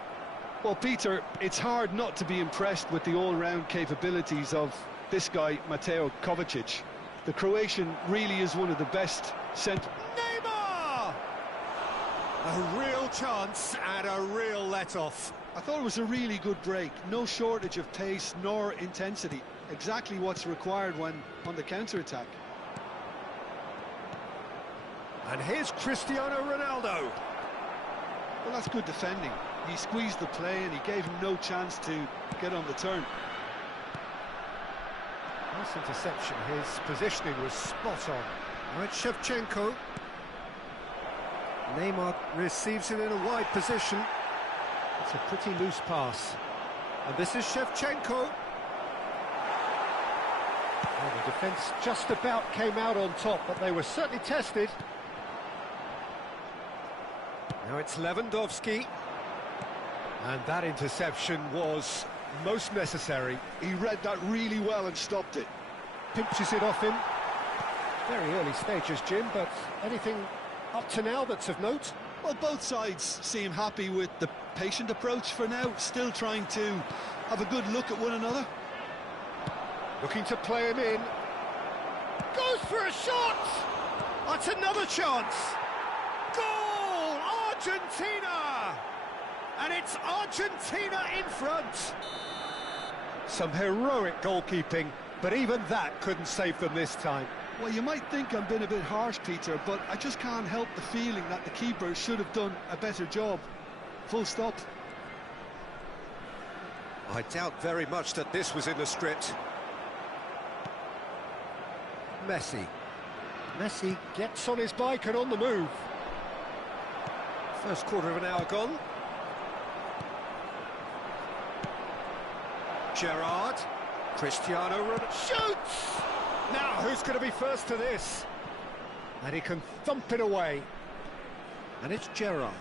Well, Peter, it's hard not to be impressed with the all-round capabilities of this guy, Mateo Kovacic. The Croatian really is one of the best centre... Neymar! A real chance and a real let-off. I thought it was a really good break. No shortage of pace nor intensity. Exactly what's required when on the counter-attack. And here's Cristiano Ronaldo. Well, that's good defending. He squeezed the play and he gave him no chance to get on the turn. Nice interception. His positioning was spot on. Now it's Shevchenko. Neymar receives it in a wide position. It's a pretty loose pass. And this is Shevchenko. Well, the defence just about came out on top, but they were certainly tested. Now it's Lewandowski. And that interception was most necessary. He read that really well and stopped it. Pinches it off him. Very early stages, Jim, but anything up to now that's of note? Well, both sides seem happy with the patient approach for now, still trying to have a good look at one another. Looking to play him in. Goes for a shot! That's another chance! Goal! Argentina! And it's Argentina in front. Some heroic goalkeeping, but even that couldn't save them this time. Well, you might think I'm being a bit harsh, Peter, but I just can't help the feeling that the keeper should have done a better job. Full stop. I doubt very much that this was in the script. Messi gets on his bike and on the move. First quarter of an hour gone. Gerrard, Cristiano Ronaldo shoots! Now who's going to be first to this? And he can thump it away. And it's Gerrard.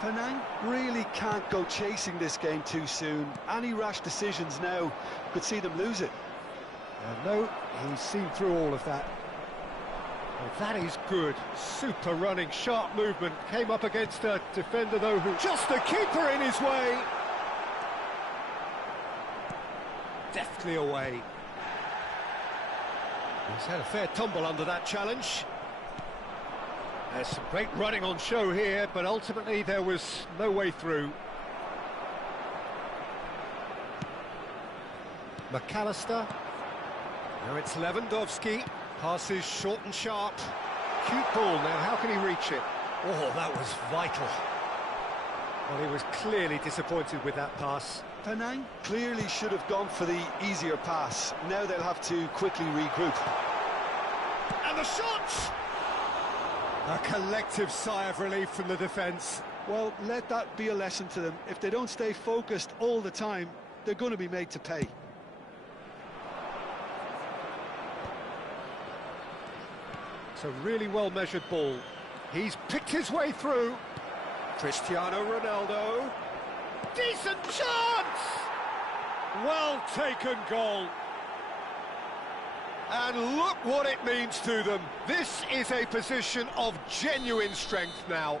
Penang really can't go chasing this game too soon. Any rash decisions now could see them lose it. No, he's seen through all of that. Well, that is good. Super running, sharp movement. Came up against a defender, though, who... Just the keeper in his way! Deftly away. He's had a fair tumble under that challenge. There's some great running on show here, but ultimately there was no way through. McAllister. Now it's Lewandowski. Passes short and sharp. Cute ball. Now, how can he reach it? Oh, that was vital. Well, he was clearly disappointed with that pass. Penang clearly should have gone for the easier pass. Now they'll have to quickly regroup. And the shot! A collective sigh of relief from the defence. Well, let that be a lesson to them. If they don't stay focused all the time, they're going to be made to pay. It's a really well-measured ball. He's picked his way through. Cristiano Ronaldo. Decent chance! Well taken goal. And look what it means to them. This is a position of genuine strength now.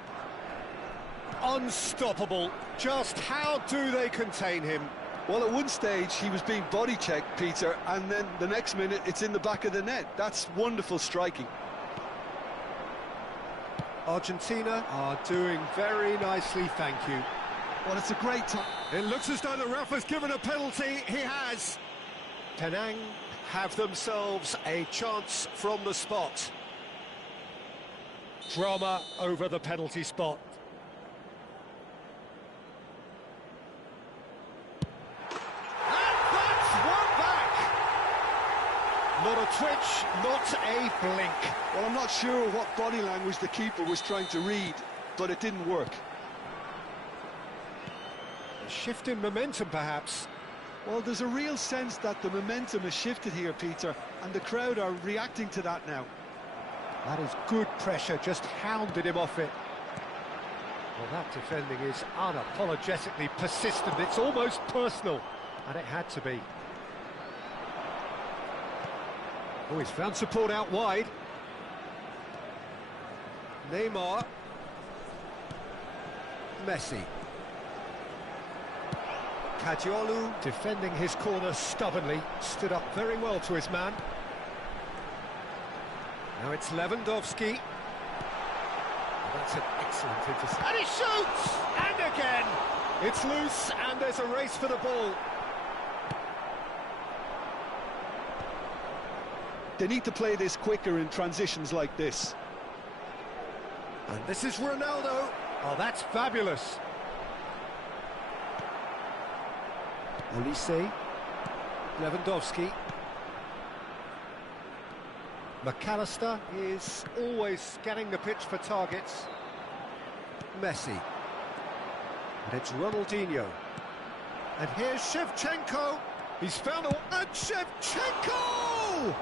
Unstoppable. Just how do they contain him? Well, at one stage he was being body checked, Peter, and then the next minute it's in the back of the net. That's wonderful striking. Argentina are doing very nicely, thank you. Well, it's a great time. It looks as though the ref has given a penalty. He has. Penang have themselves a chance from the spot. Drama over the penalty spot. twitch, not a blink. Well, I'm not sure what body language the keeper was trying to read, but it didn't work. A shift in momentum, perhaps. Well, there's a real sense that the momentum has shifted here, Peter, and the crowd are reacting to that now. That is good pressure, just hounded him off it. Well, that defending is unapologetically persistent. It's almost personal, and it had to be. Oh, he's found support out wide. Neymar. Messi. Kadiolu defending his corner stubbornly, stood up very well to his man. Now it's Lewandowski. Oh, that's an excellent intercept. And he shoots! And again! It's loose, and there's a race for the ball. They need to play this quicker in transitions like this. And this is Ronaldo. Oh, that's fabulous. Olise. Lewandowski. McAllister is always scanning the pitch for targets. Messi. And it's Ronaldinho. And here's Shevchenko. He's found a... And Shevchenko!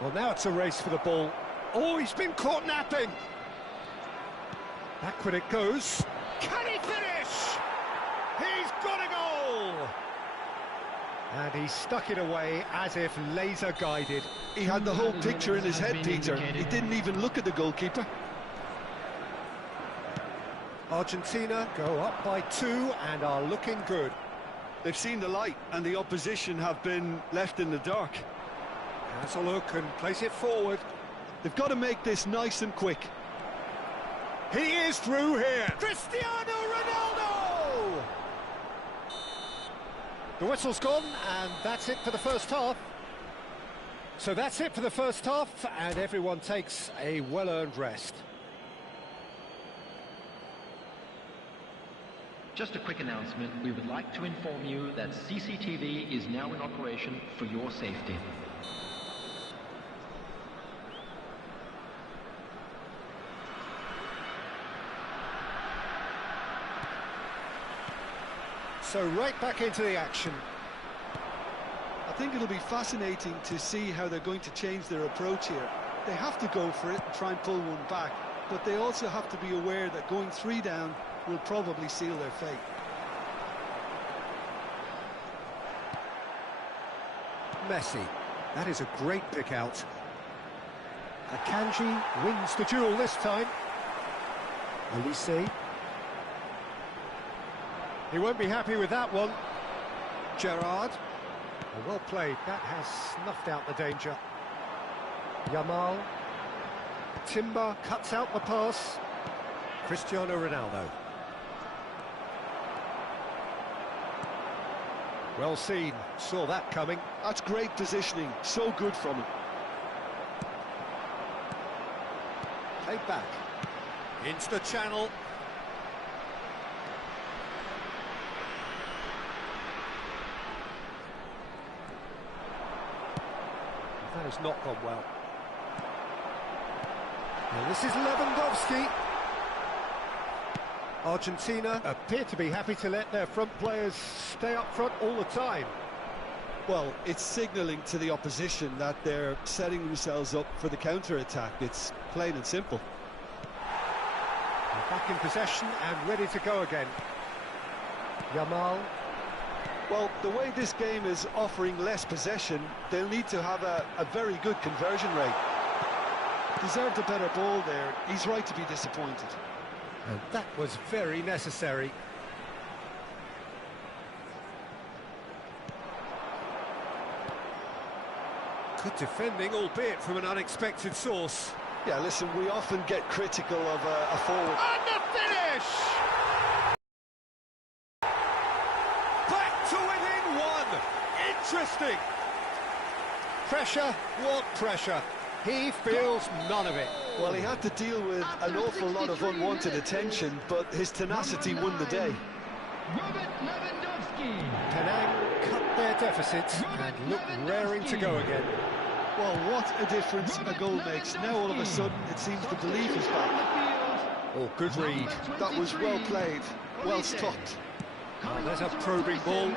Well, now it's a race for the ball. Oh, he's been caught napping. Backward it goes. Can he finish? He's got a goal! And he stuck it away as if laser-guided. He had the whole picture in his head, Peter. He didn't even look at the goalkeeper. Argentina go up by 2 and are looking good. They've seen the light, and the opposition have been left in the dark. Has a look and plays it forward. They've got to make this nice and quick. He is through here. Cristiano Ronaldo! The whistle's gone, and that's it for the first half. So that's it for the first half, and everyone takes a well-earned rest. Just a quick announcement. We would like to inform you that CCTV is now in operation for your safety. So right back into the action. I think it'll be fascinating to see how they're going to change their approach here. They have to go for it and try and pull one back, but they also have to be aware that going 3 down will probably seal their fate. Messi. That is a great pick out. Akanji wins the duel this time. Olise. He won't be happy with that one. Gerrard. Oh, well played. That has snuffed out the danger. Yamal. Timber cuts out the pass. Cristiano Ronaldo. Well seen. Saw that coming. That's great positioning. So good from him. Played back. Into the channel. That has not gone well. Now this is Lewandowski. Argentina appear to be happy to let their front players stay up front all the time. Well, it's signalling to the opposition that they're setting themselves up for the counter-attack. It's plain and simple. They're back in possession and ready to go again. Yamal. Well, the way this game is offering less possession, they'll need to have a very good conversion rate. Deserved a better ball there. He's right to be disappointed. And that was very necessary. Good defending, albeit from an unexpected source. Yeah, listen, we often get critical of a forward. And the finish! Back to within 1. Interesting. Pressure, what pressure? He feels none of it. Well, he had to deal with an awful lot of unwanted attention, but his tenacity won the day. Penang cut their deficit and look raring to go again. Well, what a difference a goal makes. Now all of a sudden it seems the belief is back. Oh, good read. That was well played, well stopped. Oh, there's a probing ball.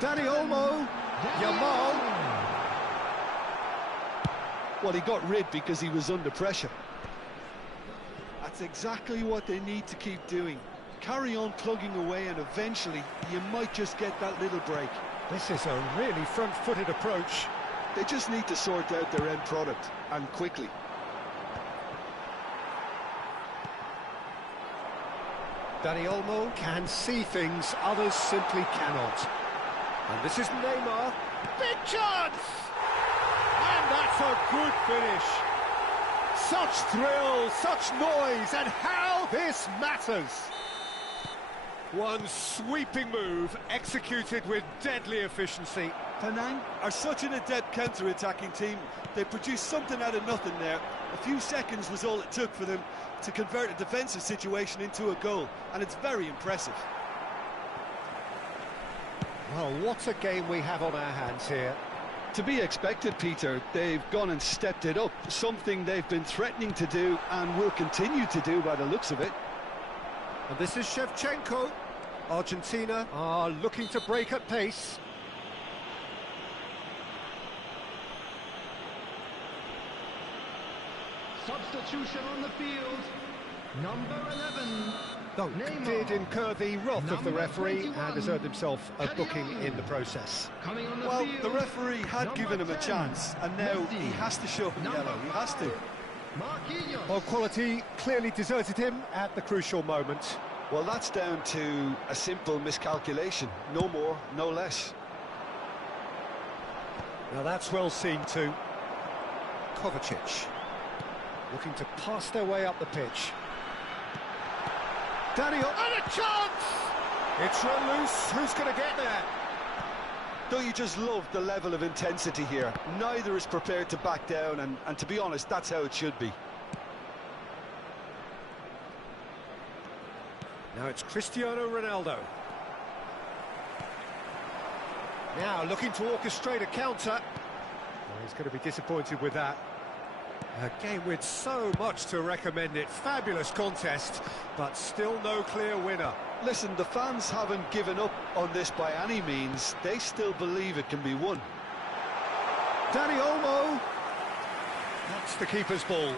Danny Olmo, Yamal. Well, he got rid because he was under pressure. That's exactly what they need to keep doing. Carry on plugging away and eventually you might just get that little break. This is a really front-footed approach. They just need to sort out their end product, and quickly. Danny Olmo can see things others simply cannot. And this is Neymar. Big chance! And that's a good finish. Such thrill, such noise, and how this matters. One sweeping move, executed with deadly efficiency. Penang are such an adept counter-attacking team. They produced something out of nothing there. A few seconds was all it took for them to convert a defensive situation into a goal, and it's very impressive. Well, what a game we have on our hands here. To be expected, Peter. They've gone and stepped it up, something they've been threatening to do and will continue to do by the looks of it. And this is Shevchenko. Argentina are looking to break at pace. Substitution on the field. Number 11. Dunk did incur the wrath of the referee and has earned himself a booking in the process. Well, the referee had given him a chance, and now he has to show him yellow. He has to. Well, quality clearly deserted him at the crucial moment. Well, that's down to a simple miscalculation. No more, no less. Now that's well seen too. Kovacic looking to pass their way up the pitch. Daniel, and a chance! It's run loose. Who's going to get there? Don't you just love the level of intensity here? Neither is prepared to back down, and to be honest, that's how it should be. Now it's Cristiano Ronaldo. Now looking to orchestrate a counter. Oh, he's going to be disappointed with that. A game with so much to recommend it. Fabulous contest, but still no clear winner. Listen, the fans haven't given up on this by any means. They still believe it can be won. Danny Olmo. That's the keeper's ball.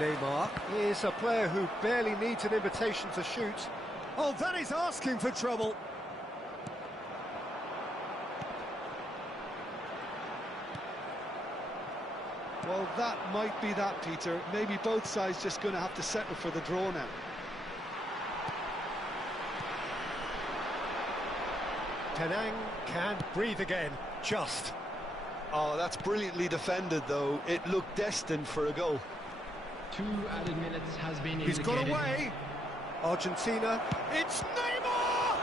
Neymar is a player who barely needs an invitation to shoot. Oh, that is asking for trouble. Well, that might be that, Peter. Maybe both sides just going to have to settle for the draw now. Penang can breathe again, just. Oh, that's brilliantly defended, though. It looked destined for a goal. 2 added minutes has been He's indicated. got away. Argentina. It's Neymar!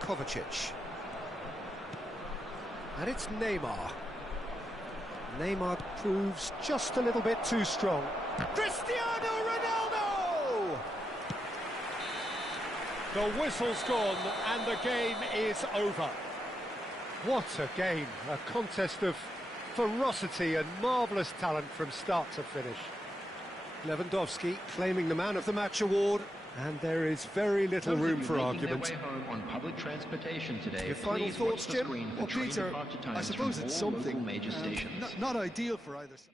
Kovacic. And it's Neymar. Neymar proves just a little bit too strong. Cristiano Ronaldo! The whistle's gone and the game is over. What a game, a contest of ferocity and marvellous talent from start to finish. Lewandowski claiming the Man of the Match award, and there is very little Those room of you for making argument. their way home on public transportation today, Your final please thoughts, watch the Jim? screen for Well, train Peter, departure I times suppose from it's all something. local major stations. Not ideal for either side.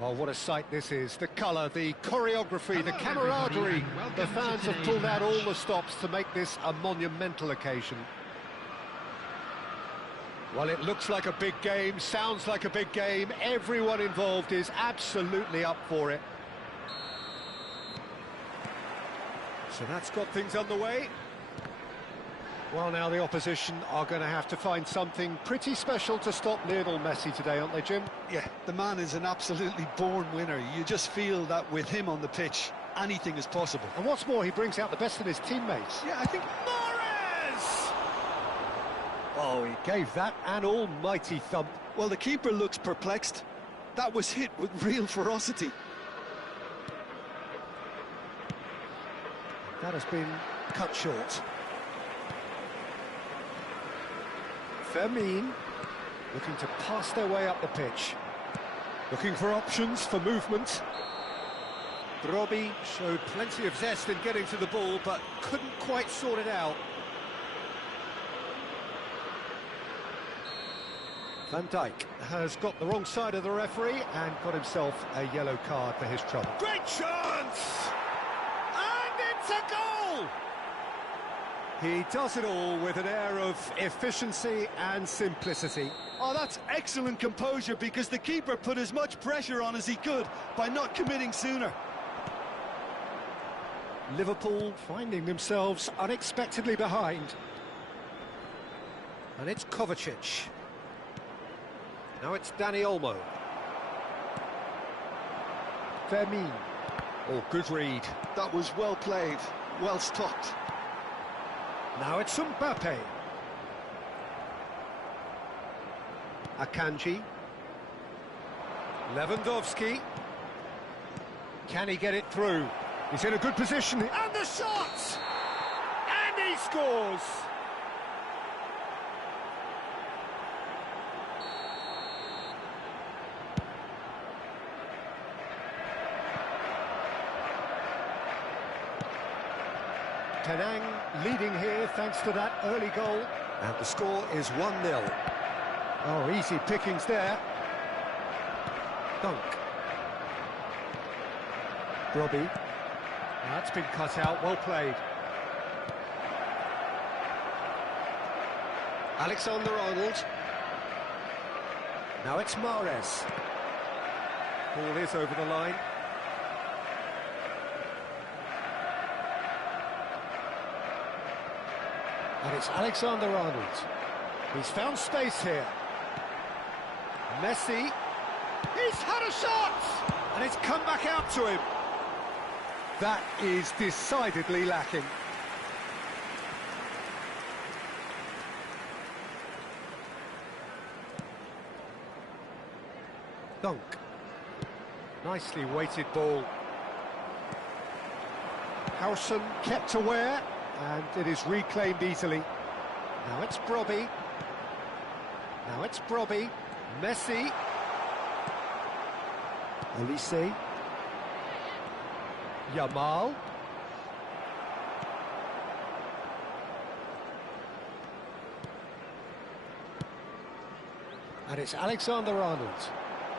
Well, what a sight this is. The colour, the choreography, the camaraderie. The fans have pulled out all the stops to make this a monumental occasion. Well, it looks like a big game, sounds like a big game. Everyone involved is absolutely up for it. So that's got things underway. Well, now the opposition are going to have to find something pretty special to stop Lionel Messi today, aren't they, Jim? Yeah, the man is an absolutely born winner. You just feel that with him on the pitch, anything is possible. And what's more, he brings out the best in his teammates. Yeah, I think... Mahrez! Oh, he gave that an almighty thump. Well, the keeper looks perplexed. That was hit with real ferocity. That has been cut short. Fermin looking to pass their way up the pitch. Looking for options for movement. Brobbey showed plenty of zest in getting to the ball, but couldn't quite sort it out. Van Dijk has got the wrong side of the referee and got himself a yellow card for his trouble. Great chance! And it's a goal! He does it all with an air of efficiency and simplicity. Oh, that's excellent composure, because the keeper put as much pressure on as he could by not committing sooner. Liverpool finding themselves unexpectedly behind. And it's Kovacic. Now it's Dani Olmo. Fermin. Oh, good read. That was well played, well stopped. Now it's Mbappe. Akanji. Lewandowski. Can he get it through? He's in a good position. And the shot! And he scores! Penang leading here thanks to that early goal. And the score is 1-0. Oh, easy pickings there. Dunk. Brobbey. That's been cut out, well played. Alexander-Arnold. Now it's Mahrez. Ball is over the line. And it's Alexander-Arnold. He's found space here. Messi. He's had a shot! And it's come back out to him. That is decidedly lacking. Dunk. Nicely weighted ball. Howson kept aware, and it is reclaimed easily. Now it's Brobbey. Now it's Brobbey. Messi. Olise. Yamal. And it's Alexander-Arnold.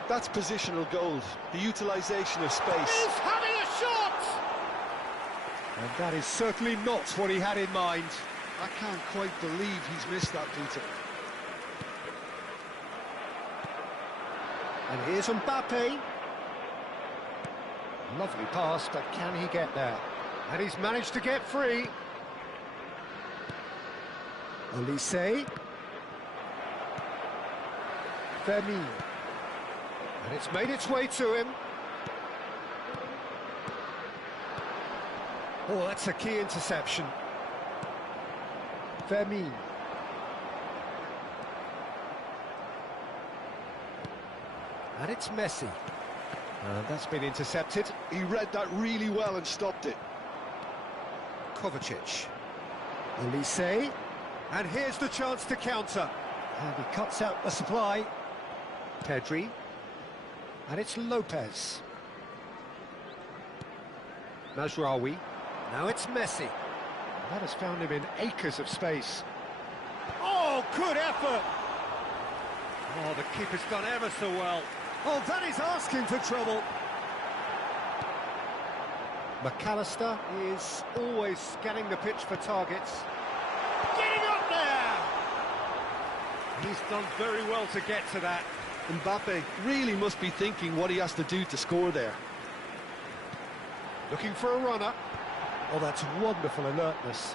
That's positional gold, the utilisation of space. He's having a shot! And that is certainly not what he had in mind. I can't quite believe he's missed that, Peter. And here's Mbappe. Lovely pass, but can he get there? And he's managed to get free. Olise. Fermin. And it's made its way to him. Oh, that's a key interception. Fermin. And it's Messi. And that's been intercepted. He read that really well and stopped it. Kovacic. Olise. And here's the chance to counter. And he cuts out the supply. Pedri. And it's Lopez. Mazraoui. Now it's Messi. That has found him in acres of space. Oh, good effort! Oh, the keeper's done ever so well. Oh, that is asking for trouble. McAllister is always scanning the pitch for targets. Getting up there! He's done very well to get to that. Mbappe really must be thinking what he has to do to score there. Looking for a runner. Oh, that's wonderful alertness.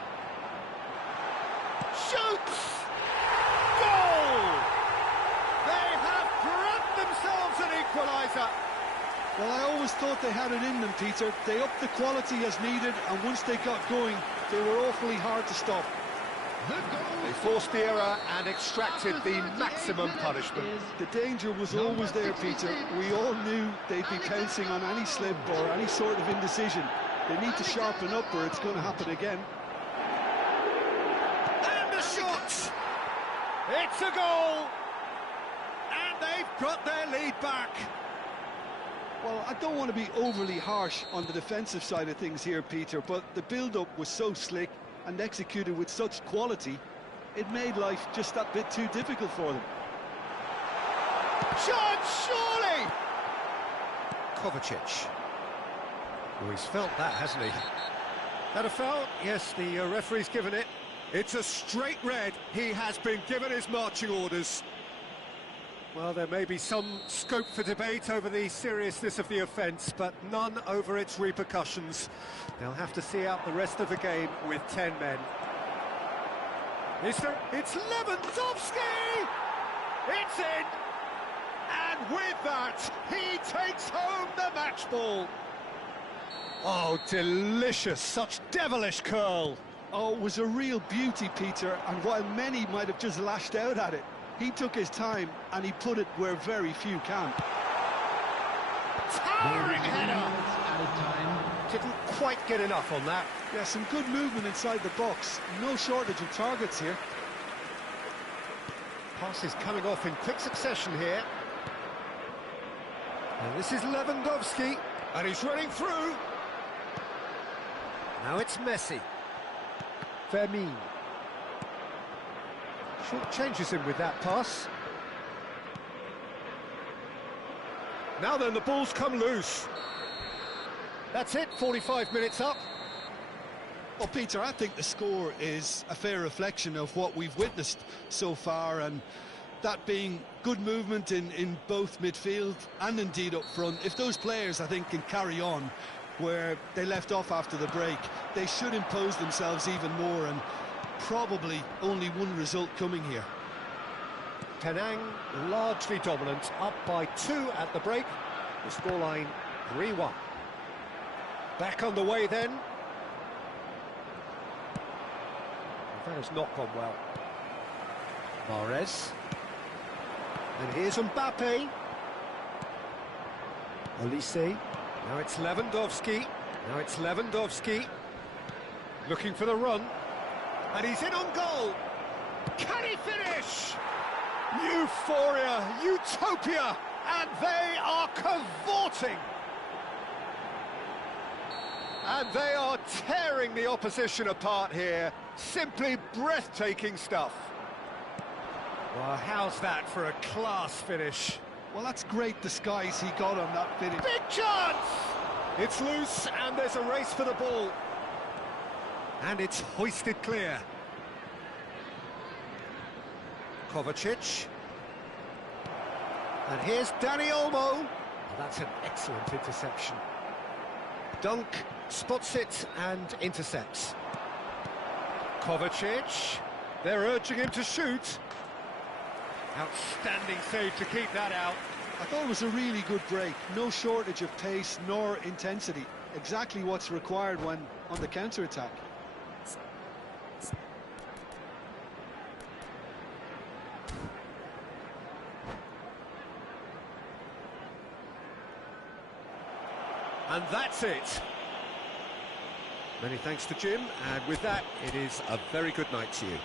Shoots! Goal! They have grabbed themselves an equaliser. Well, I always thought they had it in them, Peter. They upped the quality as needed, and once they got going, they were awfully hard to stop. They forced the error and extracted the maximum punishment. The danger was always there, Peter. We all knew they'd be pouncing on any slip or any sort of indecision. They need to sharpen up or it's going to happen again. And a shot! It's a goal! And they've got their lead back. Well, I don't want to be overly harsh on the defensive side of things here, Peter, but the build-up was so slick and executed with such quality, it made life just that bit too difficult for them. Shot, surely! Kovacic. Oh, he's felt that, hasn't he? That a foul? Yes, the referee's given it. It's a straight red. He has been given his marching orders. Well, there may be some scope for debate over the seriousness of the offence, but none over its repercussions. They'll have to see out the rest of the game with 10 men. It's Lewandowski! It's in! And with that, he takes home the match ball. Oh, delicious, such devilish curl. Oh, it was a real beauty, Peter, and while many might have just lashed out at it, he took his time and he put it where very few can. Towering header! Didn't quite get enough on that. Yeah, some good movement inside the box. No shortage of targets here. Passes coming off in quick succession here. And this is Lewandowski, and he's running through. Now it's Messi. Firmino. Short changes him with that pass. Now then, the ball's come loose. That's it, 45 minutes up. Well, Peter, I think the score is a fair reflection of what we've witnessed so far, and that being good movement in both midfield and indeed up front. If those players, I think, can carry on where they left off after the break, they should impose themselves even more, and probably only one result coming here. Penang largely dominant, up by 2 at the break. The scoreline 3-1. Back on the way then. That has not gone well. Mahrez. And here's Mbappe. Olise. Now it's Lewandowski. Looking for the run. And he's in on goal. Can he finish? Euphoria, utopia, and they are cavorting. And they are tearing the opposition apart here. Simply breathtaking stuff. Well, how's that for a class finish? Well, that's great disguise he got on that finish. Big chance! It's loose, and there's a race for the ball. And it's hoisted clear. Kovacic. And here's Dani Olmo. Oh, that's an excellent interception. Dunk spots it and intercepts. Kovacic. They're urging him to shoot. Outstanding save to keep that out. I thought it was a really good break. No shortage of pace nor intensity. Exactly what's required when on the counter-attack. And that's it. Many thanks to Jim, and with that, it is a very good night to you.